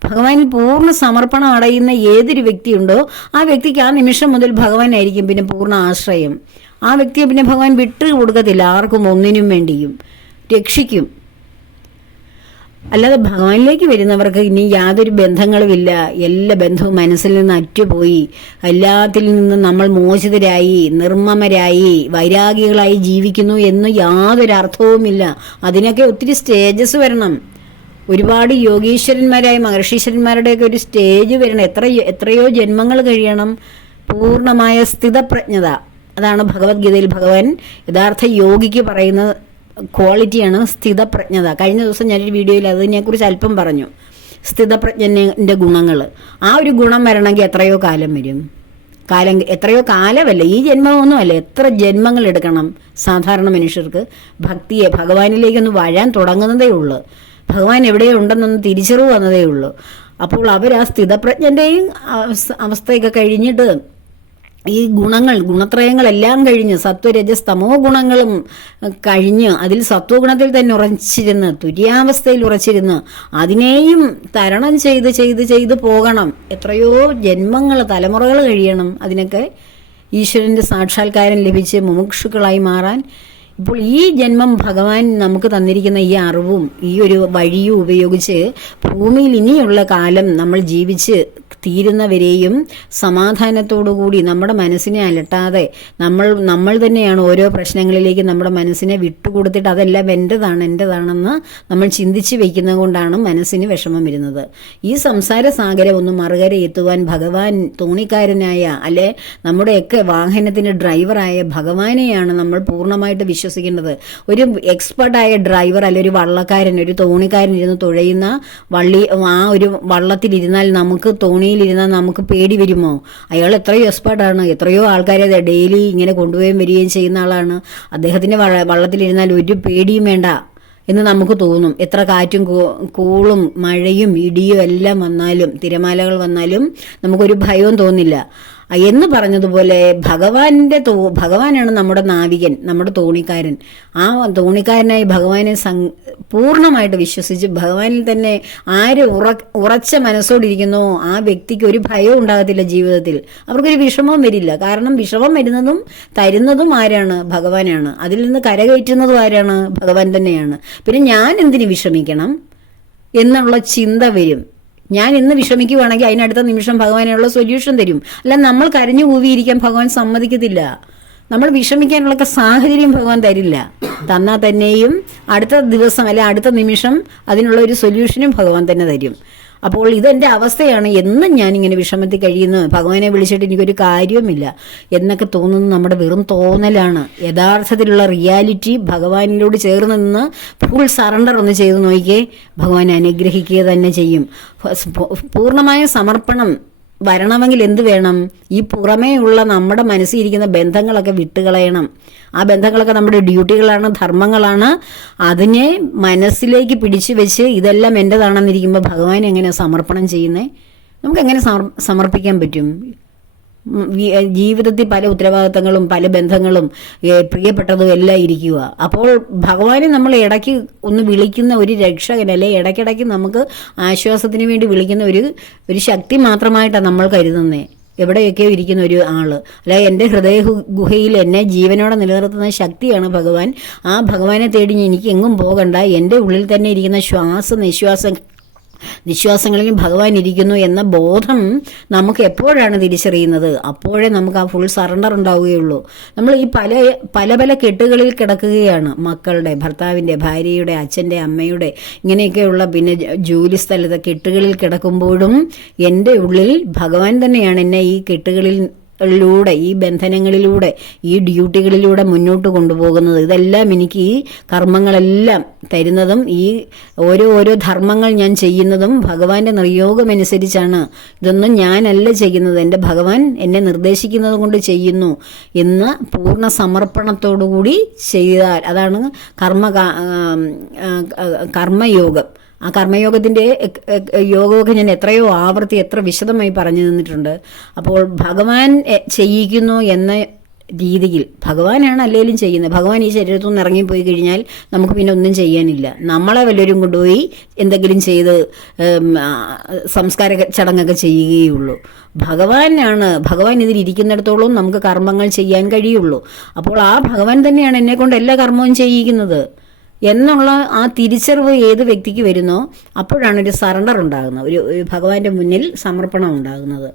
ഭഗവാനിൽ പൂർണ്ണ സമർപ്പണം അടയുന്ന ഏതൊരു വ്യക്തിയുണ്ടോ ആ വ്യക്തിക്ക് ആ നിമിഷം മുതൽ ഭഗവാനായിരിക്കും പിന്നെ പൂർണ്ണ ആശ്രയം. ആ വ്യക്തിയെ പിന്നെ ഭഗവാൻ വിട്ടു കൊടുക്കത്തില്ല ആർക്കും, ഒന്നിനും വേണ്ടിയും രക്ഷിക്കും. അല്ലാതെ ഭഗവാനിലേക്ക് വരുന്നവർക്ക് ഇനി യാതൊരു ബന്ധങ്ങളുമില്ല. എല്ലാ ബന്ധവും മനസ്സിൽ നിന്ന് അറ്റുപോയി, എല്ലാത്തിൽ നിന്നും നമ്മൾ മോചിതരായി, നിർമ്മമരായി, വൈരാഗികളായി ജീവിക്കുന്നു എന്ന് യാതൊരു അർത്ഥവുമില്ല. അതിനൊക്കെ ഒത്തിരി സ്റ്റേജസ് വരണം. ഒരുപാട് യോഗീശ്വരന്മാരായ മഹർഷീശ്വരന്മാരുടെയൊക്കെ ഒരു സ്റ്റേജ് വരണം. എത്രയോ ജന്മങ്ങൾ കഴിയണം. പൂർണ്ണമായ സ്ഥിതപ്രജ്ഞത, അതാണ് ഭഗവത്ഗീതയിൽ ഭഗവാൻ യഥാർത്ഥ യോഗിക്ക് പറയുന്ന ക്വാളിറ്റിയാണ് സ്ഥിതപ്രജ്ഞത. കഴിഞ്ഞ ദിവസം ഞാനൊരു വീഡിയോയിൽ അതിനെക്കുറിച്ച് അല്പം പറഞ്ഞു. സ്ഥിതപ്രജ്ഞൻ്റെ ഗുണങ്ങൾ. ആ ഒരു ഗുണം വരണമെങ്കിൽ എത്രയോ കാലം വരും. എത്രയോ കാലമല്ല, ഈ ജന്മമൊന്നുമല്ല, എത്ര ജന്മങ്ങൾ എടുക്കണം സാധാരണ മനുഷ്യർക്ക് ഭഗവാനിലേക്കൊന്ന് വരാൻ തുടങ്ങുന്നതേ ഉള്ളൂ. ഭഗവാൻ എവിടെയുണ്ടെന്നൊന്ന് തിരിച്ചറിവ് വന്നതേ ഉള്ളൂ. അപ്പോൾ അവർ ആ സ്ഥിതപ്രജ്ഞൻ്റെയും അവസ്ഥയൊക്കെ കഴിഞ്ഞിട്ട് ഈ ഗുണത്രയങ്ങളെല്ലാം കഴിഞ്ഞ് സത്വരജസ് തമോ ഗുണങ്ങളും കഴിഞ്ഞ് അതിൽ സത്വഗുണത്തിൽ തന്നെ ഉറച്ചിരുന്ന് തുര്യാവസ്ഥയിൽ ഉറച്ചിരുന്ന് അതിനെയും തരണം ചെയ്ത് പോകണം. എത്രയോ ജന്മങ്ങൾ, തലമുറകൾ കഴിയണം അതിനൊക്കെ ഈശ്വരൻ്റെ സാക്ഷാത്കാരം ലഭിച്ച് മുമുക്ഷുക്കളായി മാറാൻ. ഇപ്പോൾ ഈ ജന്മം ഭഗവാൻ നമുക്ക് തന്നിരിക്കുന്ന ഈ അറിവും ഈ ഒരു വഴിയും ഉപയോഗിച്ച് ഭൂമിയിൽ ഇനിയുള്ള കാലം നമ്മൾ ജീവിച്ച് തീരുന്നവരെയും സമാധാനത്തോടുകൂടി നമ്മുടെ മനസ്സിനെ അലട്ടാതെ നമ്മൾ തന്നെയാണ് ഓരോ പ്രശ്നങ്ങളിലേക്ക് നമ്മുടെ മനസ്സിനെ വിട്ടുകൊടുത്തിട്ട് അതെല്ലാം എൻ്റെതാണെന്ന് നമ്മൾ ചിന്തിച്ച് വയ്ക്കുന്നത് കൊണ്ടാണ് മനസ്സിന് വിഷമം വരുന്നത്. ഈ സംസാര സാഗരം ഒന്ന് മറുകര എത്തുവാൻ ഭഗവാൻ തോണിക്കാരനായ നമ്മുടെയൊക്കെ വാഹനത്തിന് ഡ്രൈവറായ ഭഗവാനെയാണ് നമ്മൾ പൂർണ്ണമായിട്ട് വിശ്വസിക്കേണ്ടത്. ഒരു എക്സ്പെർട്ടായ ഡ്രൈവർ ഒരു വള്ളക്കാരൻ, ഒരു തോണിക്കാരൻ ഇരുന്ന് തുഴയുന്ന ആ ഒരു വള്ളത്തിലിരുന്നാൽ തോണിയിലിരുന്നാൽ നമുക്ക് പേടി വരുമോ? അയാൾ എത്രയോ എക്സ്പെർട്ടാണ്, എത്രയോ ആൾക്കാരെ ഡെയിലി ഇങ്ങനെ കൊണ്ടുപോവുകയും വരികയും ചെയ്യുന്ന ആളാണ്. അദ്ദേഹത്തിൻ്റെ വള്ളത്തിലിരുന്നാൽ ഒരു പേടിയും വേണ്ട എന്ന് നമുക്ക് തോന്നും. എത്ര കാറ്റും കൂളും മഴയും ഇടിയും എല്ലാം വന്നാലും, തിരമാലകൾ വന്നാലും നമുക്കൊരു ഭയവും തോന്നില്ല. എന്ന് പറഞ്ഞതുപോലെ ഭഗവാനാണ് നമ്മുടെ നാവികൻ, നമ്മുടെ തോണിക്കാരൻ. ആ തോണിക്കാരനായി ഭഗവാനെ പൂർണ്ണമായിട്ട് വിശ്വസിച്ച് ഭഗവാനിൽ തന്നെ ആര് ഉറച്ച മനസ്സോടിരിക്കുന്നോ ആ വ്യക്തിക്ക് ഒരു ഭയവും ഉണ്ടാകത്തില്ല ജീവിതത്തിൽ. അവർക്കൊരു വിഷമവും വരില്ല. കാരണം വിഷമം വരുന്നതും തരുന്നതും ആരാണ്? ഭഗവാനാണ്. അതിൽ നിന്ന് കരകയറ്റുന്നതും ആരാണ്? ഭഗവാൻ തന്നെയാണ്. പിന്നെ ഞാൻ എന്തിന് വിഷമിക്കണം എന്നുള്ള ചിന്ത വരും. ഞാൻ ഇന്ന് വിഷമിക്കുവാണെങ്കിൽ അതിനടുത്ത നിമിഷം ഭഗവാനുള്ള സൊല്യൂഷൻ തരും. അല്ല, നമ്മൾ കരഞ്ഞു കൂവിയിരിക്കാൻ ഭഗവാൻ സമ്മതിക്കത്തില്ല. നമ്മൾ വിഷമിക്കാനുള്ള സാഹചര്യം ഭഗവാൻ തരില്ല. തന്നാൽ തന്നെയും അടുത്ത ദിവസം അല്ലെ അടുത്ത നിമിഷം അതിനുള്ള ഒരു സൊല്യൂഷനും ഭഗവാൻ തന്നെ തരും. അപ്പോൾ ഇതെന്റെ അവസ്ഥയാണ്, എന്നും ഞാനിങ്ങനെ വിഷമത്തിൽ കഴിയുന്നു, ഭഗവാനെ വിളിച്ചിട്ട് എനിക്കൊരു കാര്യവുമില്ല എന്നൊക്കെ തോന്നുന്നത് നമ്മുടെ വെറും തോന്നലാണ്. യഥാർത്ഥത്തിലുള്ള റിയാലിറ്റി ഭഗവാനിലോട് ചേർന്ന് നിന്ന് ഫുൾ സറണ്ടർ ഒന്ന് ചെയ്ത് നോക്കിയേ, ഭഗവാൻ അനുഗ്രഹിക്കുക തന്നെ ചെയ്യും. പൂർണ്ണമായ സമർപ്പണം വരണമെങ്കിൽ എന്ത് വേണം? ഈ പുറമേ ഉള്ള നമ്മുടെ മനസ്സിലിരിക്കുന്ന ബന്ധങ്ങളൊക്കെ വിട്ടുകളയണം. ആ ബന്ധങ്ങളൊക്കെ നമ്മുടെ ഡ്യൂട്ടികളാണ്, ധർമ്മങ്ങളാണ്. അതിനെ മനസ്സിലേക്ക് പിടിച്ചു വെച്ച് ഇതെല്ലാം എൻ്റെതാണെന്നിരിക്കുമ്പോൾ ഭഗവാൻ എങ്ങനെ സമർപ്പണം ചെയ്യുന്നേ? നമുക്ക് എങ്ങനെ സമർപ്പിക്കാൻ പറ്റും? ജീവിതത്തിൽ പല ഉത്തരവാദിത്തങ്ങളും പല ബന്ധങ്ങളും പ്രിയപ്പെട്ടതും എല്ലാം ഇരിക്കുക. അപ്പോൾ ഭഗവാനെ നമ്മൾ ഇടയ്ക്ക് ഒന്ന് വിളിക്കുന്ന ഒരു രക്ഷകൻ, അല്ലെ ഇടയ്ക്കിടയ്ക്ക് നമുക്ക് ആശ്വാസത്തിന് വേണ്ടി വിളിക്കുന്ന ഒരു ശക്തി മാത്രമായിട്ടാണ് നമ്മൾ കരുതുന്നത്. എവിടെയൊക്കെയോ ഇരിക്കുന്ന ഒരു ആള്, അല്ലെ എൻ്റെ ഹൃദയ ഗുഹയിൽ എന്നെ ജീവനോടെ നിലനിർത്തുന്ന ശക്തിയാണ് ഭഗവാൻ. ആ ഭഗവാനെ തേടി എനിക്ക് എങ്ങും പോകണ്ട, എൻ്റെ ഉള്ളിൽ തന്നെ ഇരിക്കുന്ന നിശ്വാസങ്ങളിലും ഭഗവാൻ ഇരിക്കുന്നു എന്ന ബോധം നമുക്ക് എപ്പോഴാണ് തിരിച്ചറിയുന്നത്? അപ്പോഴേ നമുക്ക് ആ ഫുൾ സറണ്ടർ ഉണ്ടാവുകയുള്ളൂ. നമ്മൾ ഈ പല പല കെട്ടുകളിൽ കിടക്കുകയാണ്. മക്കളുടെ, ഭർത്താവിൻ്റെ, ഭാര്യയുടെ, അച്ഛൻ്റെ, അമ്മയുടെ, ഇങ്ങനെയൊക്കെയുള്ള പിന്നെ ജോലി സ്ഥലത്തെ കെട്ടുകളിൽ കിടക്കുമ്പോഴും എൻ്റെ ഉള്ളിൽ ഭഗവാൻ തന്നെയാണ് എന്നെ ഈ ഈ ബന്ധനങ്ങളിലൂടെ, ഈ ഡ്യൂട്ടികളിലൂടെ മുന്നോട്ട് കൊണ്ടുപോകുന്നത്. ഇതെല്ലാം എനിക്ക് ഈ കർമ്മങ്ങളെല്ലാം തരുന്നതും ഈ ഓരോ ധർമ്മങ്ങൾ ഞാൻ ചെയ്യുന്നതും ഭഗവാന്റെ നിയോഗമനുസരിച്ചാണ്. ഇതൊന്നും ഞാനല്ല ചെയ്യുന്നത്, എൻ്റെ ഭഗവാൻ എന്നെ നിർദ്ദേശിക്കുന്നത് കൊണ്ട് ചെയ്യുന്നു എന്ന് പൂർണ്ണ സമർപ്പണത്തോടുകൂടി ചെയ്താൽ അതാണ് കർമ്മയോഗം. ആ കർമ്മയോഗത്തിൻ്റെ യോഗമൊക്കെ ഞാൻ എത്രയോ ആവർത്തി എത്ര വിശദമായി പറഞ്ഞു തന്നിട്ടുണ്ട്. അപ്പോൾ ഭഗവാൻ ചെയ്യിക്കുന്നു എന്ന രീതിയിൽ ഭഗവാനാണ് അല്ലെങ്കിലും ചെയ്യുന്നത്. ഭഗവാൻ ഈ ശരീരത്തിൽ നിന്ന് ഇറങ്ങിപ്പോയി കഴിഞ്ഞാൽ നമുക്ക് പിന്നെ ഒന്നും ചെയ്യാനില്ല. നമ്മളെ വല്ലവരും കൊണ്ടുപോയി എന്തെങ്കിലും ചെയ്ത് സംസ്കാര ചടങ്ങൊക്കെ ചെയ്യുകയുള്ളൂ. ഭഗവാൻ ഇതിലിരിക്കുന്നിടത്തോളം നമുക്ക് കർമ്മങ്ങൾ ചെയ്യാൻ കഴിയുള്ളൂ. അപ്പോൾ ആ ഭഗവാൻ തന്നെയാണ് എന്നെ കൊണ്ട് എല്ലാ കർമ്മവും ചെയ്യിക്കുന്നത് എന്നുള്ള ആ തിരിച്ചറിവ് ഏത് വ്യക്തിക്ക് വരുന്നോ അപ്പോഴാണ് ഒരു സറണ്ടർ ഉണ്ടാകുന്നത്, ഒരു ഭഗവാന്റെ മുന്നിൽ സമർപ്പണം ഉണ്ടാകുന്നത്.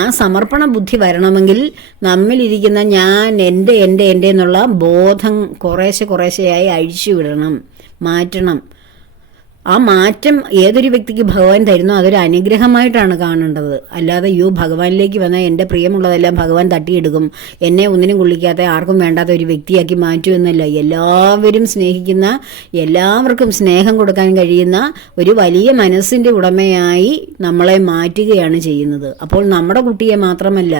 ആ സമർപ്പണ ബുദ്ധി വരണമെങ്കിൽ നമ്മിലിരിക്കുന്ന ഞാൻ എൻ്റെ എന്നുള്ള ബോധം കുറേശ്ശെയായി അഴിച്ചുവിടണം, മാറ്റണം. ആ മാറ്റം ഏതൊരു വ്യക്തിക്ക് ഭഗവാൻ തരുന്നോ അതൊരു അനുഗ്രഹമായിട്ടാണ് കാണേണ്ടത്. അല്ലാതെ ഭഗവാനിലേക്ക് വന്നാൽ എൻ്റെ പ്രിയമുള്ളതെല്ലാം ഭഗവാൻ തട്ടിയെടുക്കും, എന്നെ ഒന്നിനും കൊള്ളിക്കാത്ത ആർക്കും വേണ്ടാത്ത ഒരു വ്യക്തിയാക്കി മാറ്റുമെന്നല്ല. എല്ലാവരും സ്നേഹിക്കുന്ന, എല്ലാവർക്കും സ്നേഹം കൊടുക്കാൻ കഴിയുന്ന ഒരു വലിയ മനസ്സിൻ്റെ ഉടമയായി നമ്മളെ മാറ്റുകയാണ് ചെയ്യുന്നത്. അപ്പോൾ നമ്മുടെ കുട്ടിയെ മാത്രമല്ല,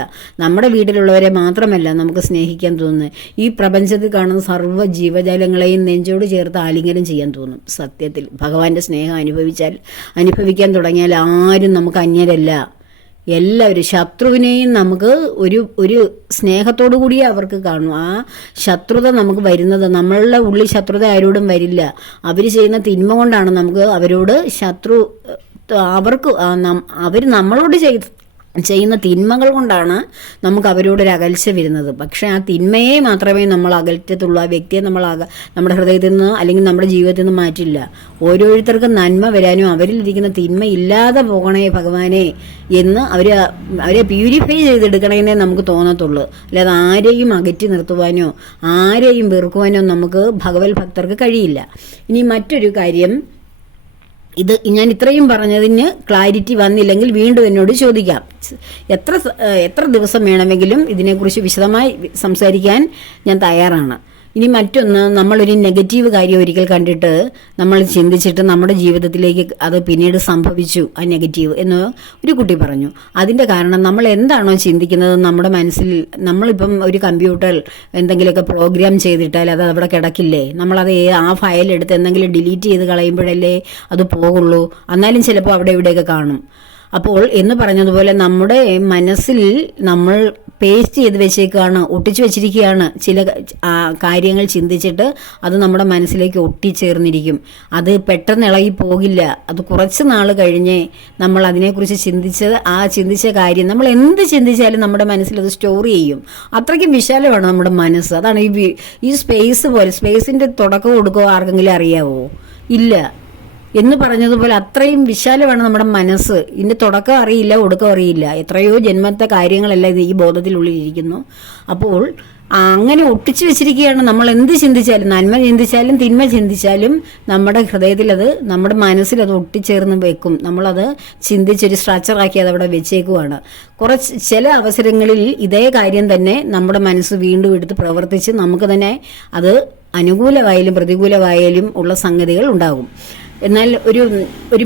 നമ്മുടെ വീട്ടിലുള്ളവരെ മാത്രമല്ല നമുക്ക് സ്നേഹിക്കാൻ തോന്നുന്നത്, ഈ പ്രപഞ്ചത്തിൽ കാണുന്ന സർവ്വ ജീവജാലങ്ങളെയും നെഞ്ചോട് ചേർത്ത് ആലിംഗനം ചെയ്യാൻ തോന്നും. സത്യത്തിൽ ഭഗവാന്റെ സ്നേഹം അനുഭവിക്കാൻ തുടങ്ങിയാൽ ആരും നമുക്ക് അന്യരല്ല. എല്ലാവരും, ശത്രുവിനെയും നമുക്ക് ഒരു സ്നേഹത്തോടു കൂടിയേ അവർക്ക് കാണും. ആ ശത്രുത നമുക്ക് വരുന്നത്, നമ്മളുടെ ഉള്ളിൽ ശത്രുത ആരോടും വരില്ല. അവർ ചെയ്യുന്ന തിന്മ കൊണ്ടാണ് നമുക്ക് അവരോട് അവർ നമ്മളോട് ചെയ്യുന്ന തിന്മകൾ കൊണ്ടാണ് നമുക്ക് അവരോടൊരു അകൽച്ച വരുന്നത്. പക്ഷെ ആ തിന്മയെ മാത്രമേ നമ്മൾ അകറ്റത്തുള്ളൂ. ആ വ്യക്തിയെ നമ്മുടെ ഹൃദയത്തിൽ നിന്ന് അല്ലെങ്കിൽ നമ്മുടെ ജീവിതത്തിൽ നിന്ന് മാറ്റില്ല. ഓരോരുത്തർക്കും നന്മ വരാനും അവരിലിരിക്കുന്ന തിന്മ ഇല്ലാതെ പോകണേ ഭഗവാനെ എന്ന് അവരെ പ്യൂരിഫൈ ചെയ്തെടുക്കണേന്നേ നമുക്ക് തോന്നത്തുള്ളൂ. അല്ലാതെ ആരെയും അകറ്റി നിർത്തുവാനോ ആരെയും വെറുക്കുവാനോ നമുക്ക് ഭഗവത് ഭക്തർക്ക് കഴിയില്ല. ഇനി മറ്റൊരു കാര്യം, ഇത് ഞാൻ ഇത്രയും പറഞ്ഞതിന് ക്ലാരിറ്റി വന്നില്ലെങ്കിൽ വീണ്ടും എന്നോട് ചോദിക്കാം. എത്ര ദിവസം വേണമെങ്കിലും ഇതിനെക്കുറിച്ച് വിശദമായി സംസാരിക്കാൻ ഞാൻ തയ്യാറാണ്. ഇനി മറ്റൊന്ന്, നമ്മളൊരു നെഗറ്റീവ് കാര്യം ഒരിക്കൽ കണ്ടിട്ട് നമ്മൾ ചിന്തിച്ചിട്ട് നമ്മുടെ ജീവിതത്തിലേക്ക് അത് പിന്നീട് സംഭവിച്ചു ആ നെഗറ്റീവ് എന്ന് ഒരു കുട്ടി പറഞ്ഞു. അതിൻ്റെ കാരണം നമ്മൾ എന്താണോ ചിന്തിക്കുന്നത് നമ്മുടെ മനസ്സിൽ, നമ്മളിപ്പം ഒരു കമ്പ്യൂട്ടർ എന്തെങ്കിലുമൊക്കെ പ്രോഗ്രാം ചെയ്തിട്ടാൽ അത് അവിടെ കിടക്കില്ലേ, നമ്മളത് ആ ഫയൽ എടുത്ത് എന്തെങ്കിലും ഡിലീറ്റ് ചെയ്ത് കളയുമ്പോഴല്ലേ അത് പോകുള്ളൂ. എന്നാലും ചിലപ്പോൾ അവിടെ ഇവിടെയൊക്കെ കാണും. അപ്പോൾ എന്ന് പറഞ്ഞതുപോലെ നമ്മുടെ മനസ്സിൽ നമ്മൾ പേസ്റ്റ് ചെയ്ത് വെച്ചേക്കാണ്, ഒട്ടിച്ചു വെച്ചിരിക്കുകയാണ്. ചില കാര്യങ്ങൾ ചിന്തിച്ചിട്ട് അത് നമ്മുടെ മനസ്സിലേക്ക് ഒട്ടിച്ചേർന്നിരിക്കും. അത് പെട്ടെന്ന് ഇളകി പോകില്ല. അത് കുറച്ച് നാൾ കഴിഞ്ഞേ നമ്മൾ അതിനെക്കുറിച്ച് ചിന്തിച്ച കാര്യം നമ്മൾ എന്ത് ചിന്തിച്ചാലും നമ്മുടെ മനസ്സിൽ അത് സ്റ്റോർ ചെയ്യും. അത്രയ്ക്കും വിശാലമാണ് നമ്മുടെ മനസ്സ്. അതാണ് ഈ സ്പേസ് പോലെ. സ്പേസിന്റെ തുടക്കം കൊടുക്കോ ആർക്കെങ്കിലും അറിയാവോ? ഇല്ല. എന്ന് പറഞ്ഞതുപോലെ അത്രയും വിശാലമാണ് നമ്മുടെ മനസ്സ്. ഇതിന്റെ തുടക്കം അറിയില്ല, ഒടുക്കം അറിയില്ല. എത്രയോ ജന്മത്തെ കാര്യങ്ങളെല്ലാം ഈ ബോധത്തിനുള്ളിൽ ഇരിക്കുന്നു. അപ്പോൾ അങ്ങനെ ഒട്ടിച്ചു വെച്ചിരിക്കുകയാണ്. നമ്മൾ എന്ത് ചിന്തിച്ചാലും, നന്മ ചിന്തിച്ചാലും തിന്മ ചിന്തിച്ചാലും നമ്മുടെ ഹൃദയത്തിൽ അത്, നമ്മുടെ മനസ്സിൽ അത് ഒട്ടിച്ചേർന്ന് വെക്കും. നമ്മളത് ചിന്തിച്ചൊരു സ്ട്രക്ചറാക്കി അതവിടെ വെച്ചേക്കുവാണ്. ചില അവസരങ്ങളിൽ ഇതേ കാര്യം തന്നെ നമ്മുടെ മനസ്സ് വീണ്ടും എടുത്ത് പ്രവർത്തിച്ച് നമുക്ക് തന്നെ അത് അനുകൂലമായാലും പ്രതികൂലമായാലും ഉള്ള സംഗതികൾ ഉണ്ടാകും. എന്നാൽ ഒരു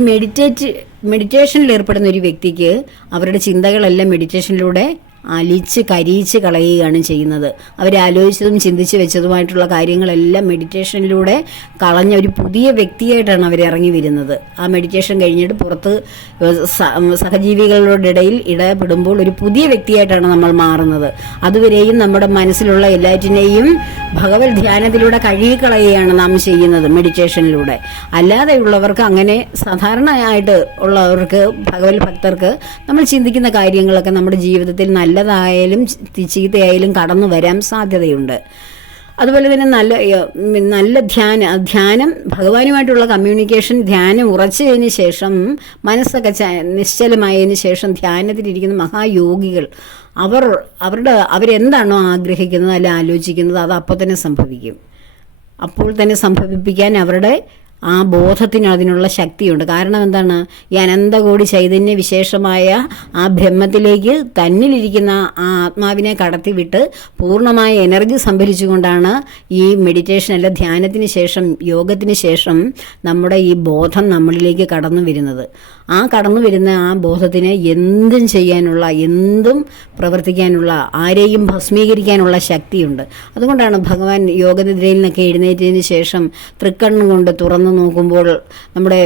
മെഡിറ്റേഷനിൽ ഏർപ്പെടുന്ന ഒരു വ്യക്തിക്ക് അവരുടെ ചിന്തകളെല്ലാം മെഡിറ്റേഷനിലൂടെ കരിയിച്ച് കളയുകയാണ് ചെയ്യുന്നത്. അവരാലോചിച്ചതും ചിന്തിച്ച് വെച്ചതുമായിട്ടുള്ള കാര്യങ്ങളെല്ലാം മെഡിറ്റേഷനിലൂടെ കളഞ്ഞ ഒരു പുതിയ വ്യക്തിയായിട്ടാണ് അവർ ഇറങ്ങി വരുന്നത്. ആ മെഡിറ്റേഷൻ കഴിഞ്ഞിട്ട് പുറത്ത് സഹജീവികളുടെ ഇടയിൽ ഇടപെടുമ്പോൾ ഒരു പുതിയ വ്യക്തിയായിട്ടാണ് നമ്മൾ മാറുന്നത്. അതുവരെയും നമ്മുടെ മനസ്സിലുള്ള എല്ലാറ്റിനെയും ഭഗവത് ധ്യാനത്തിലൂടെ കഴുകിക്കളയുകയാണ് നാം ചെയ്യുന്നത് മെഡിറ്റേഷനിലൂടെ. അല്ലാതെയുള്ളവർക്ക്, അങ്ങനെ സാധാരണയായിട്ട് ഉള്ളവർക്ക്, ഭഗവത് ഭക്തർക്ക് നമ്മൾ ചിന്തിക്കുന്ന കാര്യങ്ങളൊക്കെ നമ്മുടെ ജീവിതത്തിൽ നല്ലതായാലും ചീത്തയായാലും കടന്നു വരാൻ സാധ്യതയുണ്ട്. അതുപോലെ തന്നെ നല്ല ധ്യാനം, ഭഗവാനുമായിട്ടുള്ള കമ്മ്യൂണിക്കേഷൻ, ധ്യാനം ഉറച്ചതിന് ശേഷം, മനസ്സൊക്കെ നിശ്ചലമായതിന് ശേഷം ധ്യാനത്തിലിരിക്കുന്ന മഹായോഗികൾ അവരെന്താണോ ആഗ്രഹിക്കുന്നത് അല്ല ആലോചിക്കുന്നത് അത് അപ്പോൾ തന്നെ സംഭവിക്കും. അപ്പോൾ തന്നെ സംഭവിപ്പിക്കാൻ അവരുടെ ആ ബോധത്തിന് അതിനുള്ള ശക്തിയുണ്ട്. കാരണം എന്താണ്? ഈ അനന്തകോടി ചൈതന്യ വിശേഷമായ ആ ബ്രഹ്മത്തിലേക്ക് തന്നിലിരിക്കുന്ന ആ ആത്മാവിനെ കടത്തിവിട്ട് പൂർണ്ണമായ എനർജി സംഭരിച്ചുകൊണ്ടാണ് ഈ മെഡിറ്റേഷൻ അല്ല ധ്യാനത്തിന് ശേഷം, യോഗത്തിന് ശേഷം നമ്മുടെ ഈ ബോധം നമ്മളിലേക്ക് കടന്നു വരുന്നത്. ആ കടന്നു വരുന്ന ആ ബോധത്തിന് എന്തും ചെയ്യാനുള്ള, എന്തും പ്രവർത്തിക്കാനുള്ള, ആരെയും ഭസ്മീകരിക്കാനുള്ള ശക്തിയുണ്ട്. അതുകൊണ്ടാണ് ഭഗവാൻ യോഗനിദ്രയിൽ നിന്നൊക്കെ എഴുന്നേറ്റതിന് ശേഷം തൃക്കണ്ണുകൊണ്ട് തുറന്നു നോക്കുമ്പോൾ നമ്മുടെ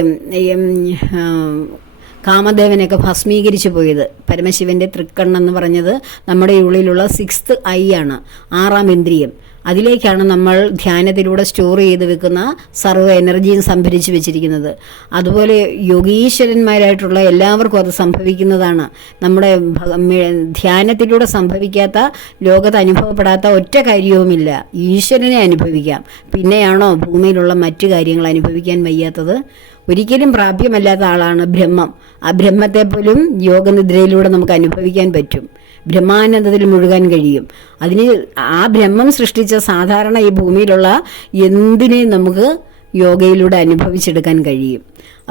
കാമദേവനെയൊക്കെ ഭസ്മീകരിച്ചു പോയത്. പരമശിവന്റെ തൃക്കണ്ണെന്ന് പറഞ്ഞത് നമ്മുടെ ഉള്ളിലുള്ള 6th ഐ ആണ്, 6ാം ഇന്ദ്രിയം. അതിലേക്കാണ് നമ്മൾ ധ്യാനത്തിലൂടെ സ്റ്റോർ ചെയ്ത് വെക്കുന്ന സർവ്വ എനർജിയും സംഭരിച്ചു വെച്ചിരിക്കുന്നത്. അതുപോലെ യോഗീശ്വരന്മാരായിട്ടുള്ള എല്ലാവർക്കും അത് സംഭവിക്കുന്നതാണ്. നമ്മുടെ ധ്യാനത്തിലൂടെ സംഭവിക്കാത്ത, ലോകത്ത് അനുഭവപ്പെടാത്ത ഒറ്റ കാര്യവുമില്ല. ഈശ്വരനെ അനുഭവിക്കാം. പിന്നെയാണോ ഭൂമിയിലുള്ള മറ്റു കാര്യങ്ങൾ അനുഭവിക്കാൻ വയ്യാത്തത്? ഒരിക്കലും പ്രാപ്യമല്ലാത്ത ആളാണ് ബ്രഹ്മം. ആ ബ്രഹ്മത്തെ പോലും യോഗനിദ്രയിലൂടെ നമുക്ക് അനുഭവിക്കാൻ പറ്റും. ബ്രഹ്മാനന്ദത്തിൽ മുഴുകാൻ കഴിയും. ആ ബ്രഹ്മം സൃഷ്ടിച്ച സാധാരണ ഈ ഭൂമിയിലുള്ള എന്തിനേയും നമുക്ക് യോഗയിലൂടെ അനുഭവിച്ചെടുക്കാൻ കഴിയും.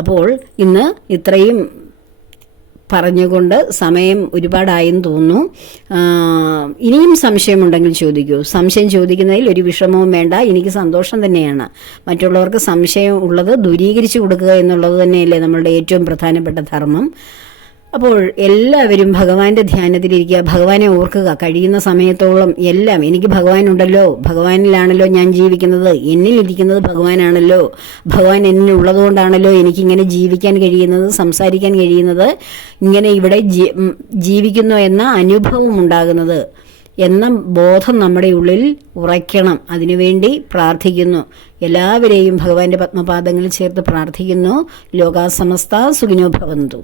അപ്പോൾ ഇന്ന് ഇത്രയും പറഞ്ഞുകൊണ്ട് സമയം ഒരുപാടായെന്ന് തോന്നുന്നു. ഇനിയും സംശയമുണ്ടെങ്കിൽ ചോദിക്കൂ. സംശയം ചോദിക്കുന്നതിൽ ഒരു വിഷമവും വേണ്ട. എനിക്ക് സന്തോഷം തന്നെയാണ്. മറ്റുള്ളവർക്ക് സംശയം ഉള്ളത് ദൂരീകരിച്ചു കൊടുക്കുക എന്നുള്ളത് തന്നെയല്ലേ നമ്മളുടെ ഏറ്റവും പ്രധാനപ്പെട്ട ധർമ്മം. അപ്പോൾ എല്ലാവരും ഭഗവാന്റെ ധ്യാനത്തിലിരിക്കുക, ഭഗവാനെ ഓർക്കുക. കഴിയുന്ന സമയത്തോളം എല്ലാം എനിക്ക് ഭഗവാനുണ്ടല്ലോ, ഭഗവാനിലാണല്ലോ ഞാൻ ജീവിക്കുന്നത്, എന്നിലിരിക്കുന്നത് ഭഗവാനാണല്ലോ, ഭഗവാൻ എന്നിൽ ഉള്ളതുകൊണ്ടാണല്ലോ എനിക്കിങ്ങനെ ജീവിക്കാൻ കഴിയുന്നത്, സംസാരിക്കാൻ കഴിയുന്നത്, ഇങ്ങനെ ഇവിടെ ജീവിക്കുന്നു എന്ന അനുഭവം ഉണ്ടാകുന്നത് എന്ന ബോധം നമ്മുടെ ഉള്ളിൽ ഉറയ്ക്കണം. അതിനുവേണ്ടി പ്രാർത്ഥിക്കുന്നു. എല്ലാവരെയും ഭഗവാന്റെ പത്മപാദങ്ങളിൽ ചേർത്ത് പ്രാർത്ഥിക്കുന്നു. ലോകാ സമസ്ത സുഖിനോ ഭവന്തു.